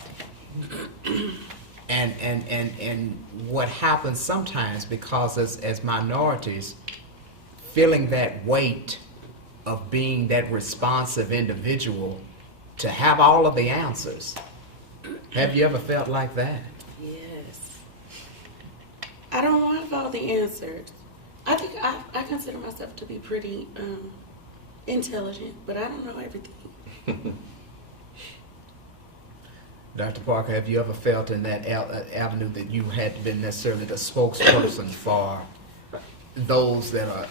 And what happens sometimes, because as minorities, feeling that weight of being that responsive individual to have all of the answers. Have you ever felt like that? Yes. I don't have all the answers. I think I consider myself to be pretty intelligent, but I don't know everything. Dr. Parker, have you ever felt in that avenue that you hadn't been necessarily the spokesperson for those that are,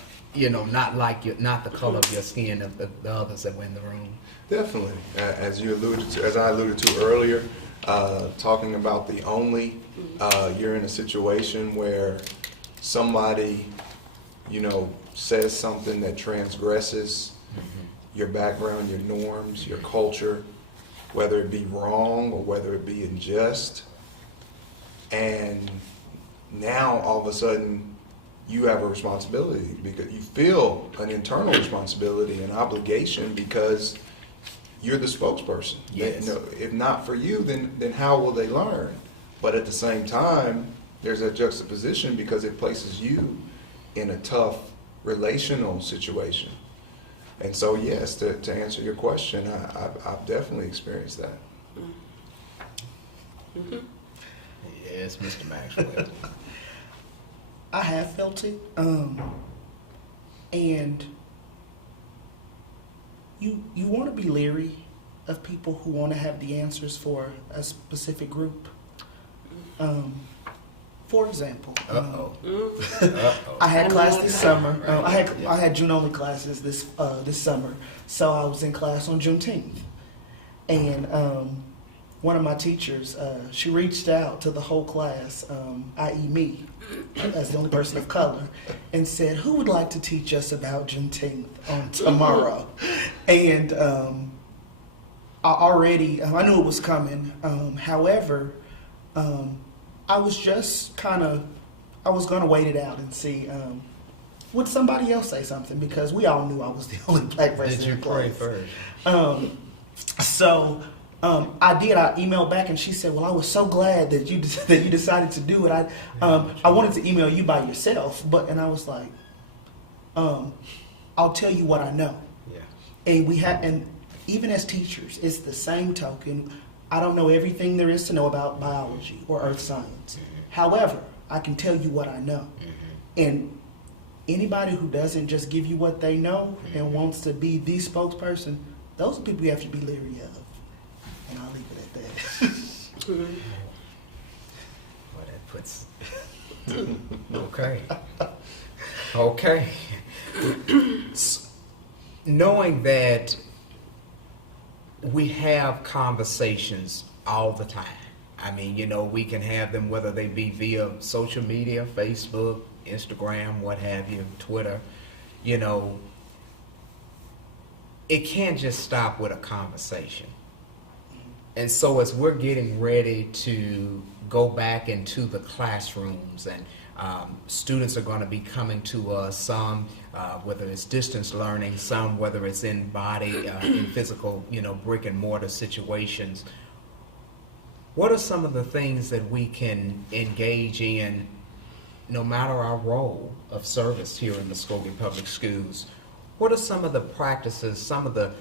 not like you, not the color of your skin of the others that were in the room? Definitely, as I alluded to earlier, talking about the only, you're in a situation where somebody, says something that transgresses your background, your norms, your culture, whether it be wrong or whether it be unjust. And now all of a sudden you have a responsibility, because you feel an internal responsibility and obligation because you're the spokesperson. Yes. If not for you, then how will they learn? But at the same time, there's a juxtaposition because it places you in a tough relational situation. And so, yes, to answer your question, I've definitely experienced that. Mm-hmm. Yes, Mr. Maxwell. I have felt it, and you want to be leery of people who want to have the answers for a specific group. For example, I had class this summer. I had June only classes this summer, so I was in class on Juneteenth, and one of my teachers, she reached out to the whole class, i.e. me, as the only person of color, and said, "Who would like to teach us about Juneteenth on tomorrow?" And I knew it was coming. However, I was just I was going to wait it out and see, would somebody else say something? Because we all knew I was the only black person. Did you in pray class. So I did. I emailed back and she said, "Well, I was so glad that you decided to do it. I wanted to email you by yourself, and I was like, I'll tell you what I know." Yeah. And even as teachers, it's the same token. I don't know everything there is to know about biology or earth science. However, I can tell you what I know. And anybody who doesn't just give you what they know and wants to be the spokesperson, those are people you have to be leery of. And I'll leave it at that. Well, that puts... Okay. Okay. Knowing that we have conversations all the time. I mean, we can have them whether they be via social media, Facebook, Instagram, what have you, Twitter. It can't just stop with a conversation. And so as we're getting ready to go back into the classrooms and students are going to be coming to us, some whether it's distance learning, some whether it's in physical, brick and mortar situations. What are some of the things that we can engage in, no matter our role of service here in Muskogee Public Schools? What are some of the practices, some of the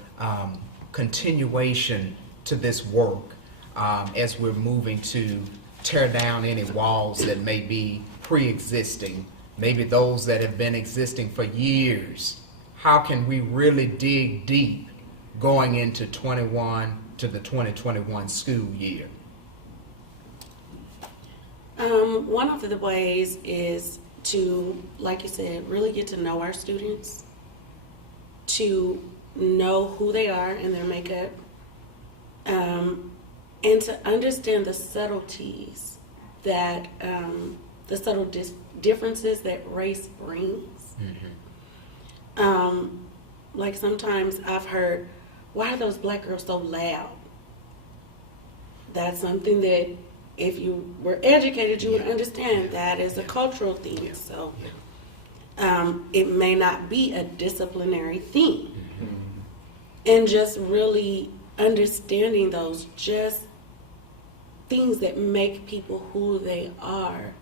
continuation to this work as we're moving to tear down any walls that may be pre-existing, maybe those that have been existing for years? How can we really dig deep going into the 2021 school year? One of the ways is to, like you said, really get to know our students, to know who they are and their makeup, and to understand the subtleties that the subtle differences that race brings. Like sometimes I've heard, "Why are those black girls so loud?" That's something that if you were educated, you would understand that is a cultural thing. So it may not be a disciplinary thing. And just really understanding those just things that make people who they are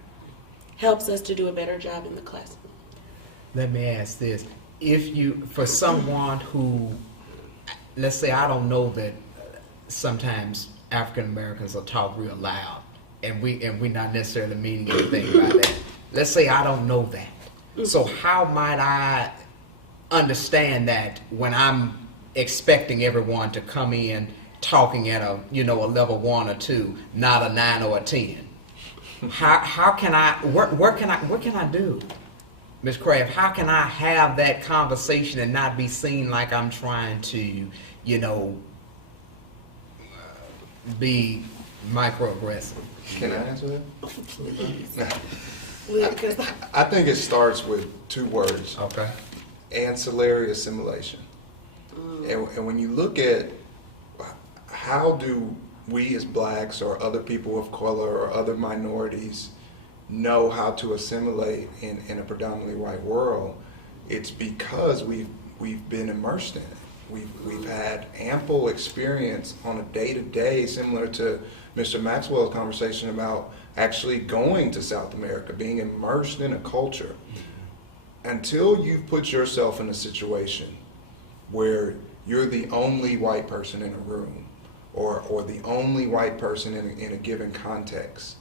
helps us to do a better job in the classroom. Let me ask this. if you, for someone who, let's say I don't know that sometimes African Americans are talk real loud, and we not necessarily meaning anything by that. Let's say I don't know that. So how might I understand that when I'm expecting everyone to come in talking at a a level 1 or 2, not a 9 or a 10? How can I what can I do, Ms. Craft? How can I have that conversation and not be seen like I'm trying to be microaggressive? Can I answer that? Please. Because I think it starts with 2 words: Okay. ancillary assimilation. And when you look at how do we as blacks or other people of color or other minorities know how to assimilate in a predominantly white world, it's because we've been immersed in it. We've had ample experience on a day-to-day, similar to Mr. Maxwell's conversation about actually going to South America, being immersed in a culture. Until you've put yourself in a situation where you're the only white person in a room, or the only white person in a given context,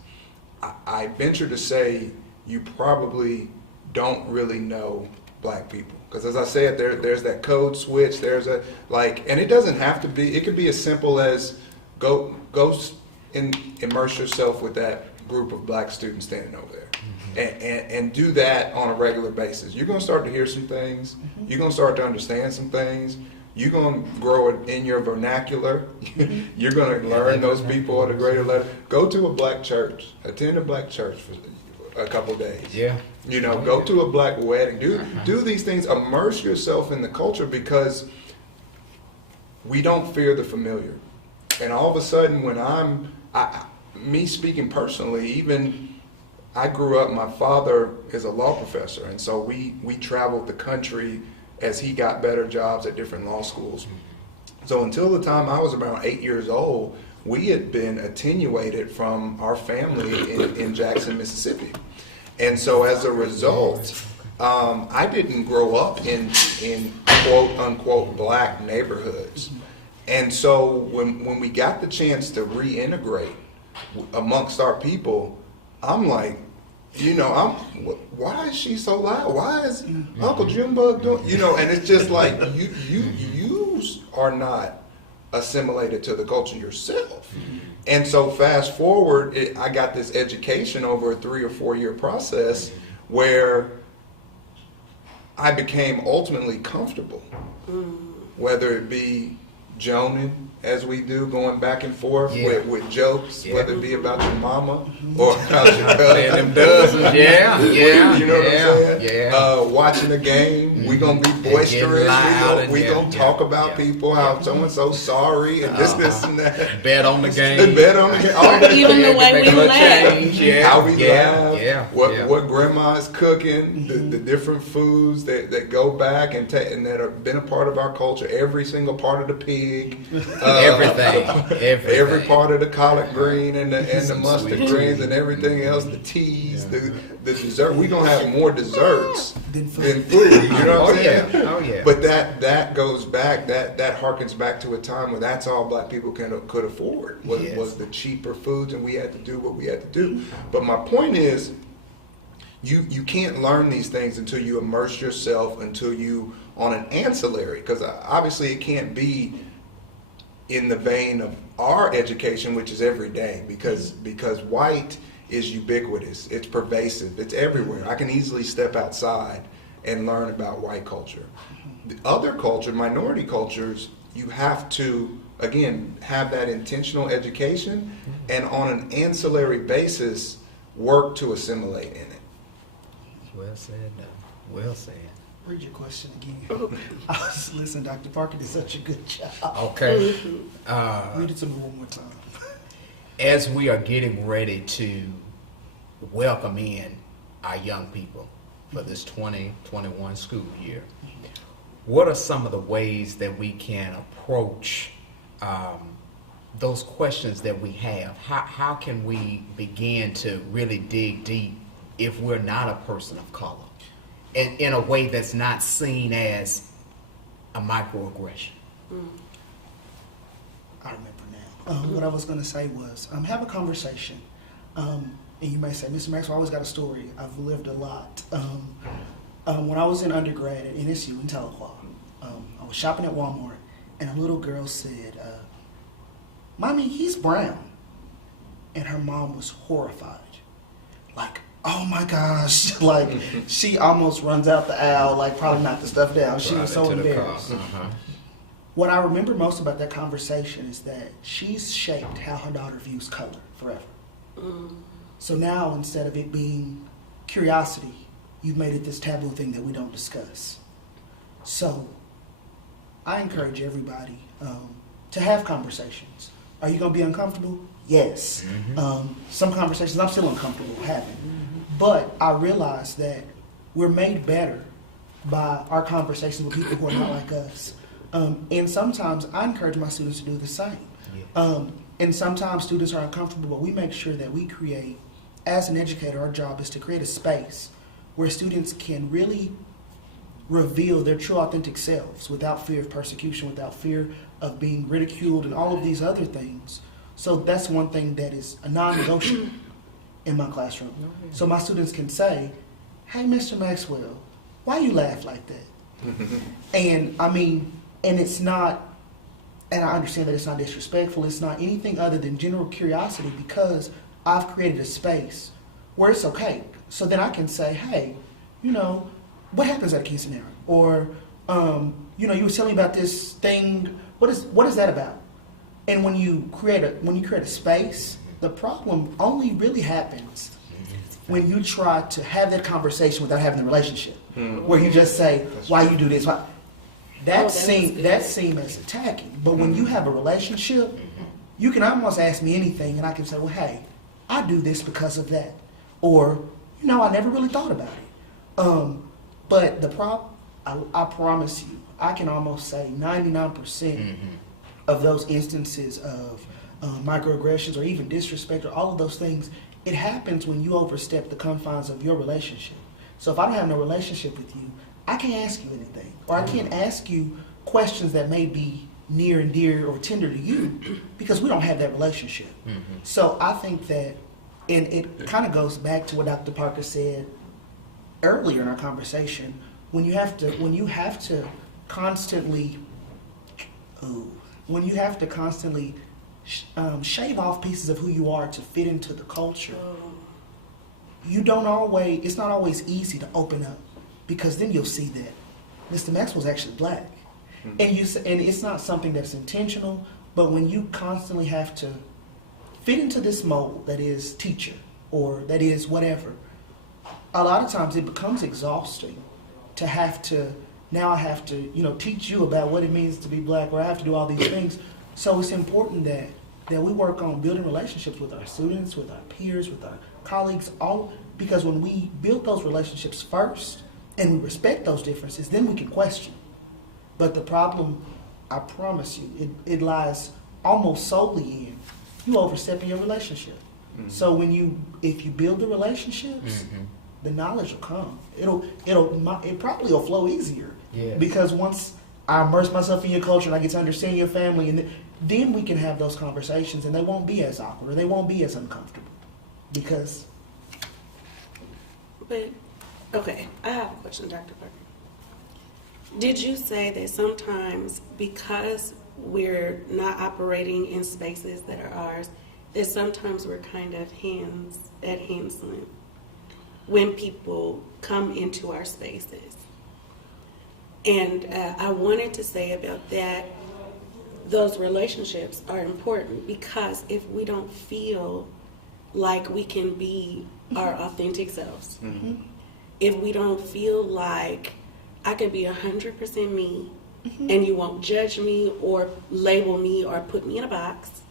I venture to say you probably don't really know black people. Because as I said, there's that code switch, and it doesn't have to be, it could be as simple as go and immerse yourself with that group of black students standing over there. And do that on a regular basis. You're going to start to hear some things. You're going to start to understand some things. You're going to grow in your vernacular. You're going to learn those people at a greater level. Go to a black church. Attend a black church for a couple days. Yeah. Go to a black wedding. Do these things. Immerse yourself in the culture, because we don't fear the familiar. And all of a sudden, when me speaking personally, even I grew up, my father is a law professor, and so we traveled the country as he got better jobs at different law schools. So until the time I was around 8 years old, we had been attenuated from our family in Jackson, Mississippi. And so as a result, I didn't grow up in quote unquote black neighborhoods. And so when we got the chance to reintegrate amongst our people, I'm like, why is she so loud? Why is Uncle Junebug doing, and it's just like, you are not assimilated to the culture yourself. And so fast forward, I got this education over a 3 or 4 year process where I became ultimately comfortable, whether it be joning as we do, going back and forth with jokes, whether it be about your mama or about your cousin. Them dozens, yeah. You know what I'm saying? Yeah. Watching the game, we gonna be boisterous. We gonna talk about people, how so-and-so sorry, and this and that. Bet on the game. Bet on the game. Even the way we laugh. How we laugh. What grandma's cooking, the different foods that go back and that have been a part of our culture. Every single part of the pig. Everything. Every part of the collard green and the mustard greens and everything else, the teas, the dessert. We're going to have more desserts than food. You know what I'm saying? Oh, yeah. But that goes back, that harkens back to a time when that's all black people could afford, was the cheaper foods, and we had to do what we had to do. But my point is, you can't learn these things until you immerse yourself, until you on an ancillary, because obviously it can't be in the vein of our education, which is every day, because white is ubiquitous, it's pervasive, it's everywhere. I can easily step outside and learn about white culture. The other culture, minority cultures, you have to, again, have that intentional education and on an ancillary basis work to assimilate in it. Well said, well said. Read your question again. Listen, Dr. Parker did such a good job. Okay. Read it to me one more time. As we are getting ready to welcome in our young people for this 2021 school year, what are some of the ways that we can approach those questions that we have? How can we begin to really dig deep if we're not a person of color in a way that's not seen as a microaggression? I remember now. What I was going to say was, have a conversation. And you may say, Mr. Maxwell, I always got a story. I've lived a lot. When I was in undergrad at NSU in Tahlequah, I was shopping at Walmart, and a little girl said, Mommy, he's brown. And her mom was horrified. Like, oh my gosh. Like, she almost runs out the aisle, like probably knocked the stuff down. She was so embarrassed. What I remember most about that conversation is that she's shaped how her daughter views color forever. So now, instead of it being curiosity, you've made it this taboo thing that we don't discuss. So I encourage everybody to have conversations. Are you going to be uncomfortable? Yes. Some conversations I'm still uncomfortable having. But I realize that we're made better by our conversations with people who are not like us. And sometimes I encourage my students to do the same. And sometimes students are uncomfortable, but we make sure that we create, as an educator, our job is to create a space where students can really reveal their true authentic selves without fear of persecution, without fear of being ridiculed and all of these other things. So that's one thing that is a non-negotiable in my classroom. So my students can say, hey, Mr. Maxwell, why you laugh like that? And I mean, and it's not, and I understand that it's not disrespectful, it's not anything other than general curiosity, because I've created a space where it's okay. So then I can say, hey, you know, what happens at a quinceanera? Or, you know, you were telling me about this thing, what is that about? And when you create a space, the problem only really happens when you try to have that conversation without having the relationship, where you just say, why you do this? Why? That seems as attacking. But when you have a relationship, you can almost ask me anything, and I can say, well, hey, I do this because of that. Or, you know, I never really thought about it. But the problem, I promise you, I can almost say 99% of those instances of microaggressions or even disrespect or all of those things, it happens when you overstep the confines of your relationship. So if I don't have no relationship with you, I can't ask you anything. Or I can't ask you questions that may be near and dear or tender to you because we don't have that relationship. So I think that, and it kind of goes back to what Dr. Parker said earlier in our conversation, when you have to constantly shave off pieces of who you are to fit into the culture, it's not always easy to open up, because then you'll see that Mr. Maxwell's actually black. And it's not something that's intentional, but when you constantly have to fit into this mold that is teacher or that is whatever, a lot of times it becomes exhausting to have to, now I have to, you know, teach you about what it means to be black, or I have to do all these things. So it's important that we work on building relationships with our students, with our peers, with our colleagues, all because when we build those relationships first and we respect those differences, then we can question. But the problem, I promise you, it lies almost solely in you overstepping your relationship. So if you build the relationships, the knowledge will come. It probably will flow easier. Because once I immerse myself in your culture and I get to understand your family, and then we can have those conversations, and they won't be as awkward or they won't be as uncomfortable. Because. But, okay, I have a question, Dr. Parker. Did you say that sometimes because we're not operating in spaces that are ours, that sometimes we're kind of hands on when people come into our spaces? And I wanted to say about that, those relationships are important, because if we don't feel like we can be our authentic selves, if we don't feel like I can be 100% me, and you won't judge me or label me or put me in a box,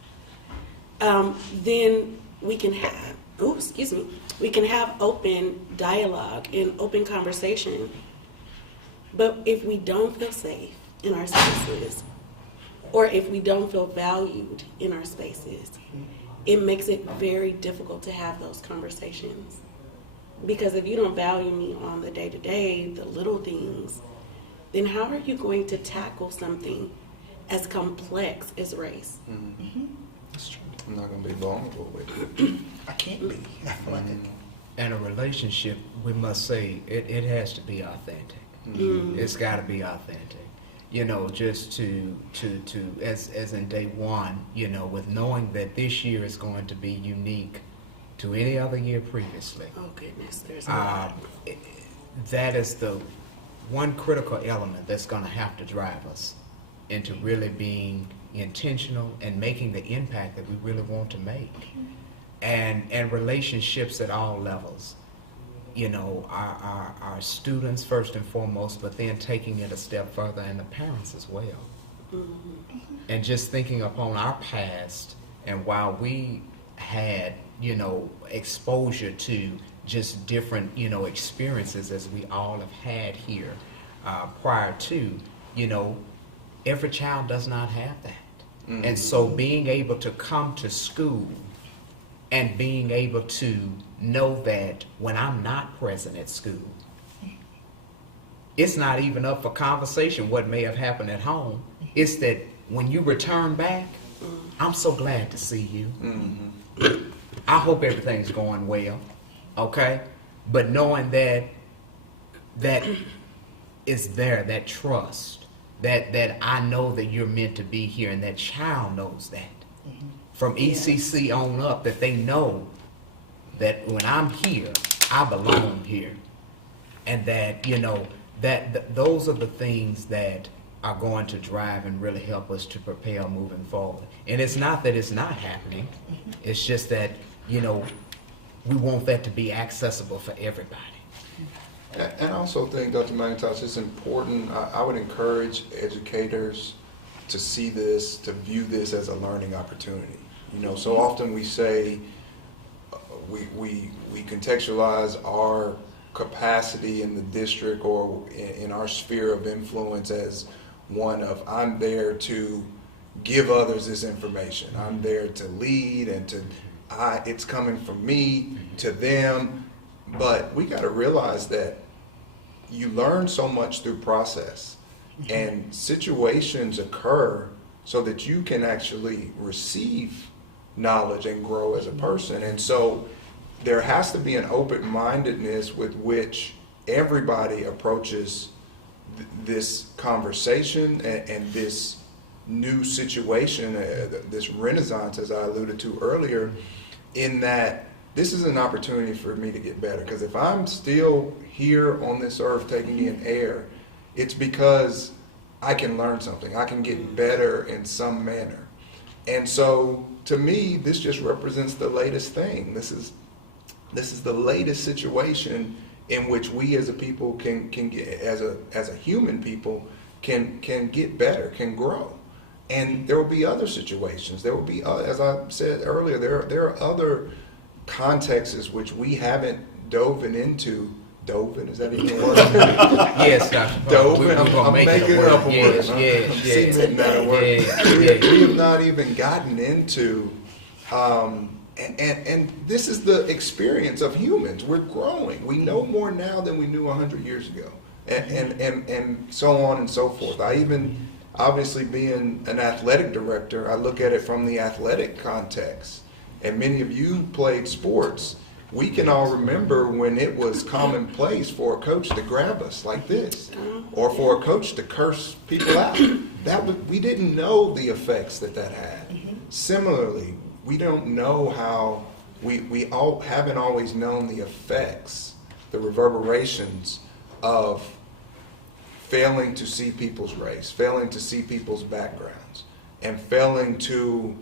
then we can have, we can have open dialogue and open conversation. But if we don't feel safe in our spaces, or if we don't feel valued in our spaces, it makes it very difficult to have those conversations. Because if you don't value me on the day-to-day, the little things, then how are you going to tackle something as complex as race? That's true. I'm not going to be vulnerable with it. I can't be. I feel like And a relationship, we must say, it has to be authentic. It's got to be authentic. You know, just to as in day one, you know, with knowing that this year is going to be unique to any other year previously. Oh goodness, there's a lot. That is the one critical element that's going to have to drive us into really being intentional and making the impact that we really want to make. And relationships at all levels. You know, our students first and foremost, but then taking it a step further, and the parents as well. And just thinking upon our past, and while we had, you know, exposure to just different, you know, experiences as we all have had here prior to, you know, every child does not have that. And so being able to come to school and being able to know that when I'm not present at school, it's not even up for conversation what may have happened at home. It's that when you return back, I'm so glad to see you. I hope everything's going well, okay? But knowing that is there, that trust, that I know that you're meant to be here, and that child knows that. From ECC on up, that they know that when I'm here, I belong here. And that, you know, that those are the things that are going to drive and really help us to propel moving forward. And it's not that it's not happening. It's just that, you know, we want that to be accessible for everybody. And I also think, Dr. McIntosh, it's important. I would encourage educators to see this, to view this as a learning opportunity. You know, so often we say, we contextualize our capacity in the district or in our sphere of influence as one of, I'm there to give others this information. I'm there to lead and it's coming from me to them. But we got to realize that you learn so much through process, and situations occur so that you can actually receive knowledge and grow as a person. And so there has to be an open-mindedness with which everybody approaches this conversation and this new situation, this renaissance, as I alluded to earlier, in that this is an opportunity for me to get better. Because if I'm still here on this earth taking in air, it's because I can learn something. I can get better in some manner. And so, to me, this just represents the latest thing. This is the latest situation in which we as a people can get, as a human people, can get better, can grow. And there will be other situations. There will be, as I said earlier, there are other contexts which we haven't dove into. Is that even a word? Yes, Dr. Dove. I'm make making it it up a word. Yes, I'm yes. cementing that a word. We have not even gotten into, and this is the experience of humans. We're growing. We know more now than we knew 100 years ago, and so on and so forth. I even, obviously being an athletic director, I look at it from the athletic context. And many of you played sports. We can all remember when it was commonplace for a coach to grab us like this, or for a coach to curse people out. We didn't know the effects that had. Similarly, we don't know how, we all haven't always known the effects, the reverberations of failing to see people's race, failing to see people's backgrounds, and failing to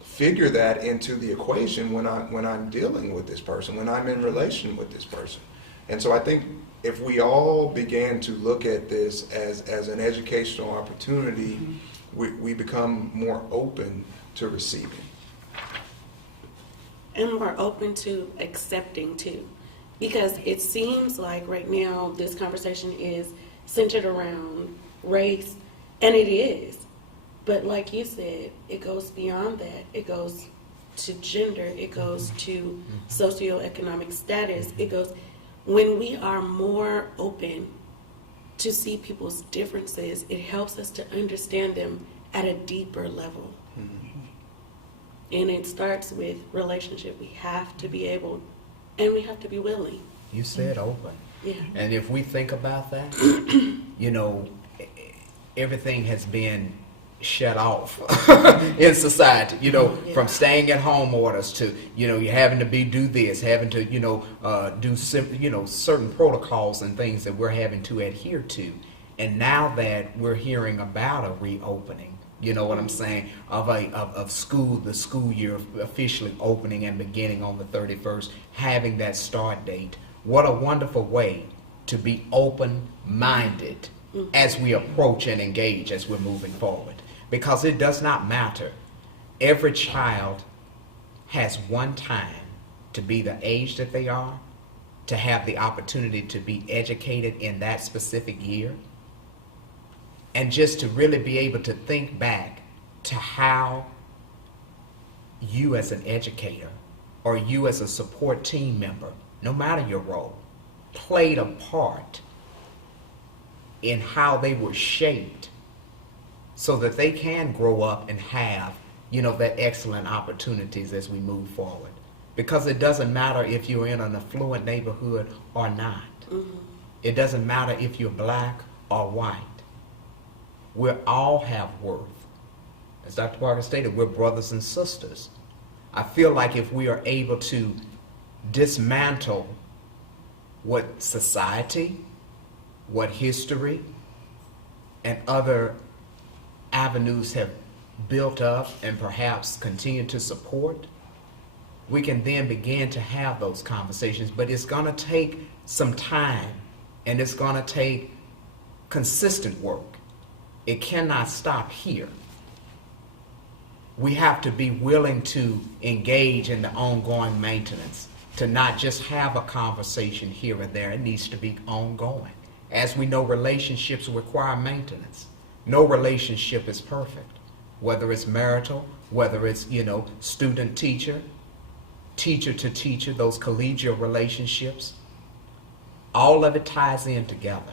figure that into the equation when I'm dealing with this person, when I'm in relation with this person. And so I think if we all began to look at this as an educational opportunity, we become more open to receiving. And more open to accepting too. Because it seems like right now this conversation is centered around race, and it is. But like you said, it goes beyond that. It goes to gender, it goes to socioeconomic status, it goes, when we are more open to see people's differences, it helps us to understand them at a deeper level. And it starts with relationship. We have to be able, and we have to be willing. You said open. Yeah. And if we think about that, you know, everything has been shut off in society, you know, Yeah. from staying at home orders to, you know, you having to do this, having to, you know, do certain protocols and things that we're having to adhere to. And now that we're hearing about a reopening, you know what I'm saying, of school, the school year officially opening and beginning on the 31st, having that start date, what a wonderful way to be open-minded as we approach and engage as we're moving forward. Because it does not matter. Every child has one time to be the age that they are, to have the opportunity to be educated in that specific year, and just to really be able to think back to how you as an educator or you as a support team member, no matter your role, played a part in how they were shaped so that they can grow up and have, you know, that excellent opportunities as we move forward. Because it doesn't matter if you're in an affluent neighborhood or not. It doesn't matter if you're black or white. We all have worth. As Dr. Parker stated, we're brothers and sisters. I feel like if we are able to dismantle what society, what history, and other avenues have built up and perhaps continue to support, we can then begin to have those conversations. But it's going to take some time, and it's going to take consistent work. It cannot stop here. We have to be willing to engage in the ongoing maintenance, to not just have a conversation here and there. It needs to be ongoing. As we know, relationships require maintenance. No relationship is perfect, whether it's marital, whether it's, you know, student-teacher, teacher-to-teacher, those collegial relationships. All of it ties in together.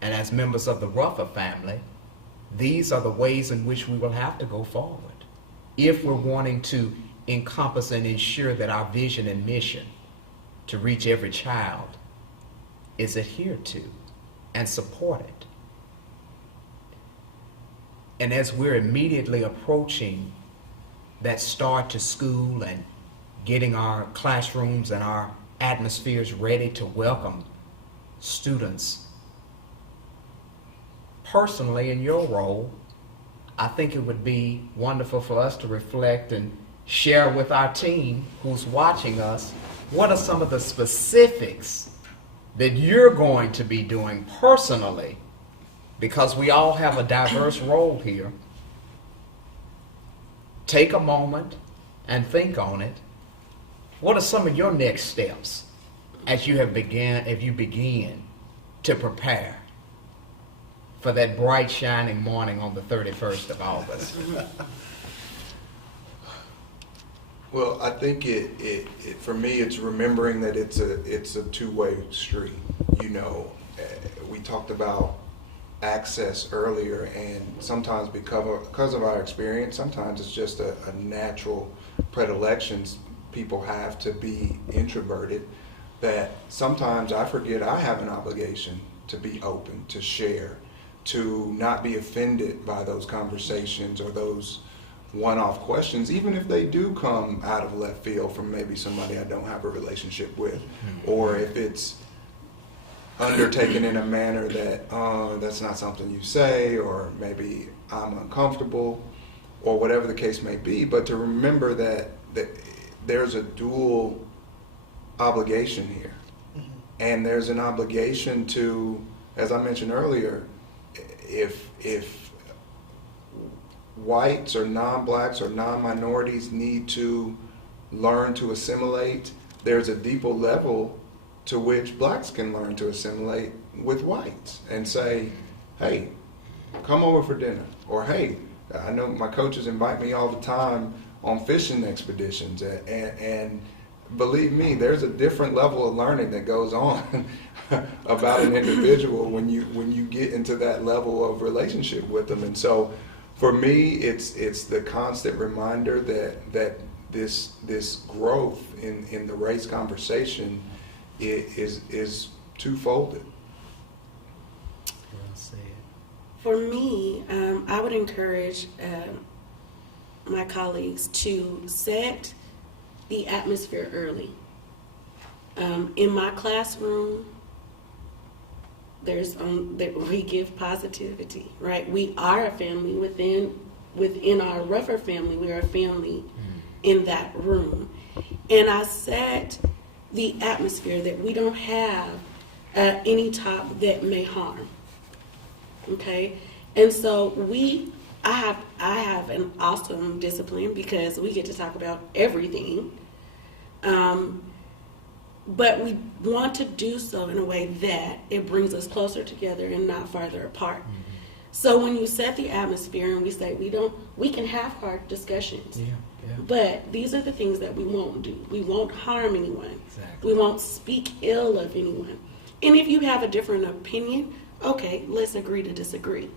And as members of the Ruffer family, these are the ways in which we will have to go forward if we're wanting to encompass and ensure that our vision and mission to reach every child is adhered to and supported. And as we're immediately approaching that start to school and getting our classrooms and our atmospheres ready to welcome students, personally, in your role, I think it would be wonderful for us to reflect and share with our team who's watching us what are some of the specifics that you're going to be doing personally, because we all have a diverse role here. Take a moment and think on it. What are some of your next steps as you begin to prepare for that bright, shining morning on the 31st of August? Well, I think it for me, it's remembering that it's a two-way street. You know, we talked about access earlier, and sometimes because of our experience, sometimes it's just a natural predilections people have to be introverted, that sometimes I forget I have an obligation to be open, to share, to not be offended by those conversations or those one-off questions, even if they do come out of left field from maybe somebody I don't have a relationship with, or if it's undertaken in a manner that that's not something you say, or maybe I'm uncomfortable, or whatever the case may be. But to remember that there's a dual obligation here, and there's an obligation to, as I mentioned earlier, if whites or non-blacks or non-minorities need to learn to assimilate, there's a deeper level to which blacks can learn to assimilate with whites and say, hey, come over for dinner. Or, hey, I know my coaches invite me all the time on fishing expeditions, and believe me, there's a different level of learning that goes on about an individual when you get into that level of relationship with them. And so for me, it's the constant reminder that this growth in the race conversation is twofolded. Well said. For me, I would encourage my colleagues to set the atmosphere early. In my classroom, we give positivity, right? We are a family within our rougher family. We are a family in that room, and I set the atmosphere that we don't have any talk that may harm. Okay, and so I have an awesome discipline because we get to talk about everything. But we want to do so in a way that it brings us closer together and not farther apart. Mm-hmm. So when you set the atmosphere and we say we can have hard discussions, but these are the things that we won't do. We won't harm anyone. Exactly. We won't speak ill of anyone. And if you have a different opinion, okay, let's agree to disagree.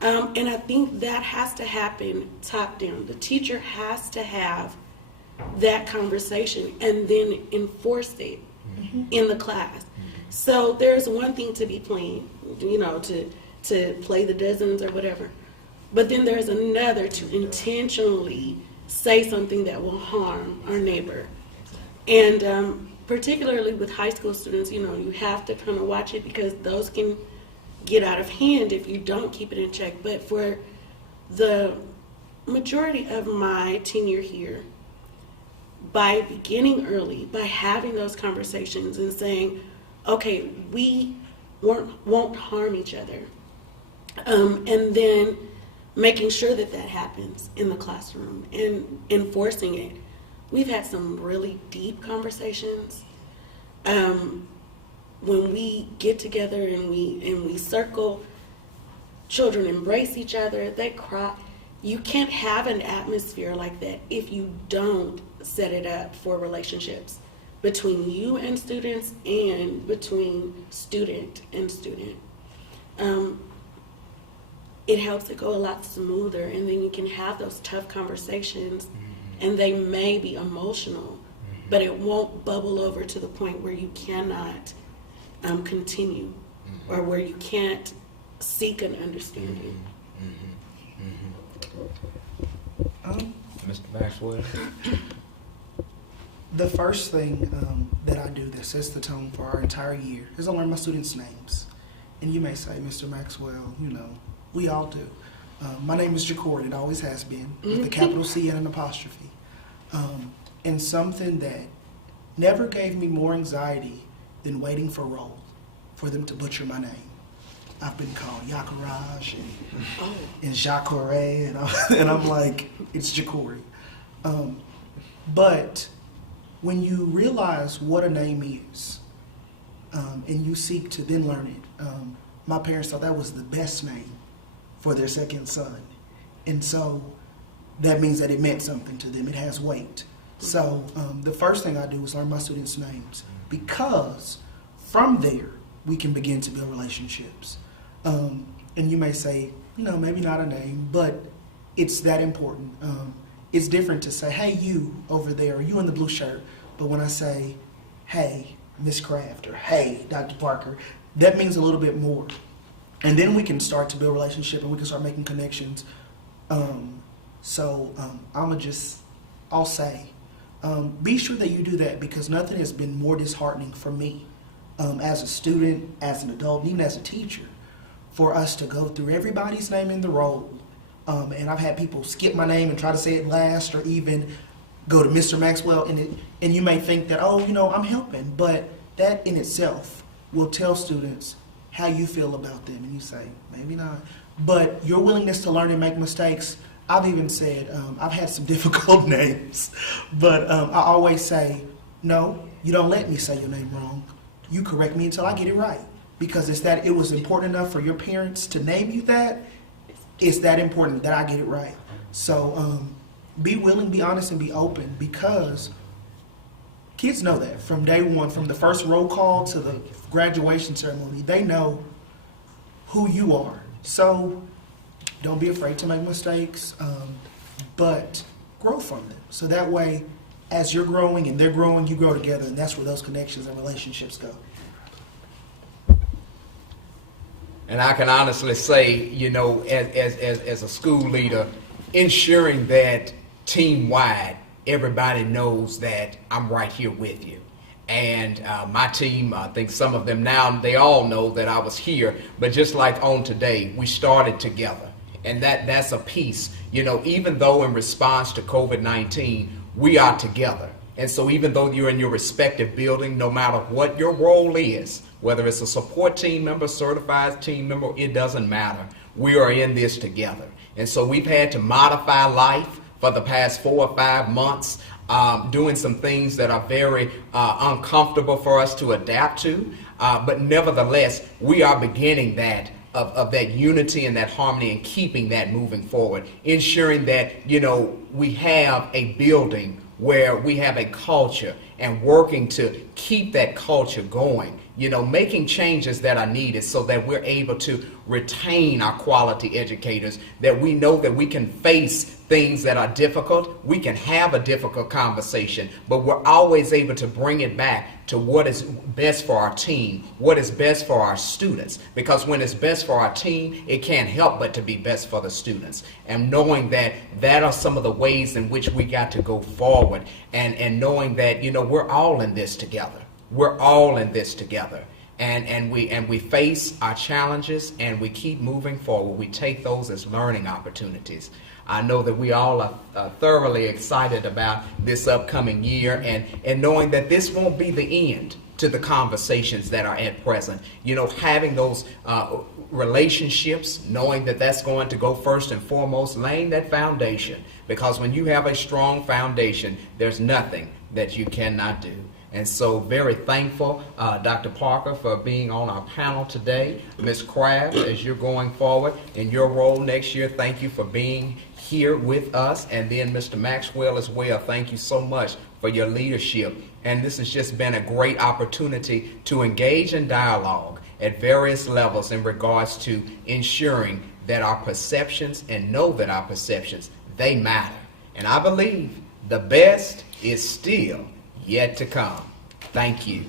And I think that has to happen top down. The teacher has to have that conversation and then enforce it in the class. So there's one thing to be playing, to play the dozens or whatever, but then there's another to intentionally say something that will harm our neighbor. And particularly with high school students, you have to kind of watch it because those can get out of hand if you don't keep it in check. But for the majority of my tenure here, by beginning early, by having those conversations and saying, okay, we won't harm each other, and then making sure that happens in the classroom and enforcing it. We've had some really deep conversations. When we get together and we circle, children embrace each other, they cry. You can't have an atmosphere like that if you don't set it up for relationships between you and students and between student and student. It helps it go a lot smoother, and then you can have those tough conversations, and they may be emotional, but it won't bubble over to the point where you cannot continue or where you can't seek an understanding. Mr. Maxwell? The first thing that I do that sets the tone for our entire year is I learn my students' names. And you may say, Mr. Maxwell, we all do. My name is Jacory, it always has been, with a capital C and an apostrophe. And something that never gave me more anxiety than waiting for roll, for them to butcher my name. I've been called Yakaraj and Jacory, and I'm like, it's Jacory. But when you realize what a name is, and you seek to then learn it, my parents thought that was the best name for their second son. And so that means that it meant something to them. It has weight. So the first thing I do is learn my students' names, because from there we can begin to build relationships. And you may say, maybe not a name, but it's that important. It's different to say, hey, you over there, or you in the blue shirt. But when I say, hey, Miss Kraft, or hey, Dr. Parker, that means a little bit more. And then we can start to build relationship and we can start making connections. I'll say, be sure that you do that, because nothing has been more disheartening for me as a student, as an adult, and even as a teacher, for us to go through everybody's name in the roll. And I've had people skip my name and try to say it last, or even go to Mr. Maxwell, and you may think that, I'm helping, but that in itself will tell students how you feel about them, and you say, maybe not. But your willingness to learn and make mistakes, I've even said, I've had some difficult names, but I always say, no, you don't let me say your name wrong. You correct me until I get it right, because it was important enough for your parents to name you that. It's that important that I get it right. So be willing, be honest, and be open, because kids know that from day one, from the first roll call to the graduation ceremony, they know who you are. So don't be afraid to make mistakes, but grow from them. So that way, as you're growing and they're growing, you grow together, and that's where those connections and relationships go. And I can honestly say, you know, as a school leader, ensuring that team-wide, everybody knows that I'm right here with you. And my team, I think some of them now, they all know that I was here. But just like on today, we started together. And that's a piece, you know, even though in response to COVID-19, we are together. And so even though you're in your respective building, no matter what your role is, whether it's a support team member, certified team member, it doesn't matter. We are in this together. And so we've had to modify life for the past 4 or 5 months, doing some things that are very uncomfortable for us to adapt to. But nevertheless, we are beginning that of that unity and that harmony, and keeping that moving forward, ensuring that, you know, we have a building where we have a culture, and working to keep that culture going, you know, making changes that are needed so that we're able to retain our quality educators, that we know that we can face things that are difficult, we can have a difficult conversation, but we're always able to bring it back to what is best for our team, what is best for our students. Because when it's best for our team, it can't help but to be best for the students. And knowing that that are some of the ways in which we got to go forward, and knowing that, you know, we're all in this together. We're all in this together. And we face our challenges, and we keep moving forward. We take those as learning opportunities. I know that we all are thoroughly excited about this upcoming year, and knowing that this won't be the end to the conversations that are at present. You know, having those relationships, knowing that that's going to go first and foremost, laying that foundation. Because when you have a strong foundation, there's nothing that you cannot do. And so very thankful, Dr. Parker, for being on our panel today. Ms. Craft, as you're going forward in your role next year, thank you for being here with us. And then Mr. Maxwell as well, thank you so much for your leadership. And this has just been a great opportunity to engage in dialogue at various levels in regards to ensuring that our perceptions, and know that our perceptions, they matter. And I believe the best is still yet to come. Thank you.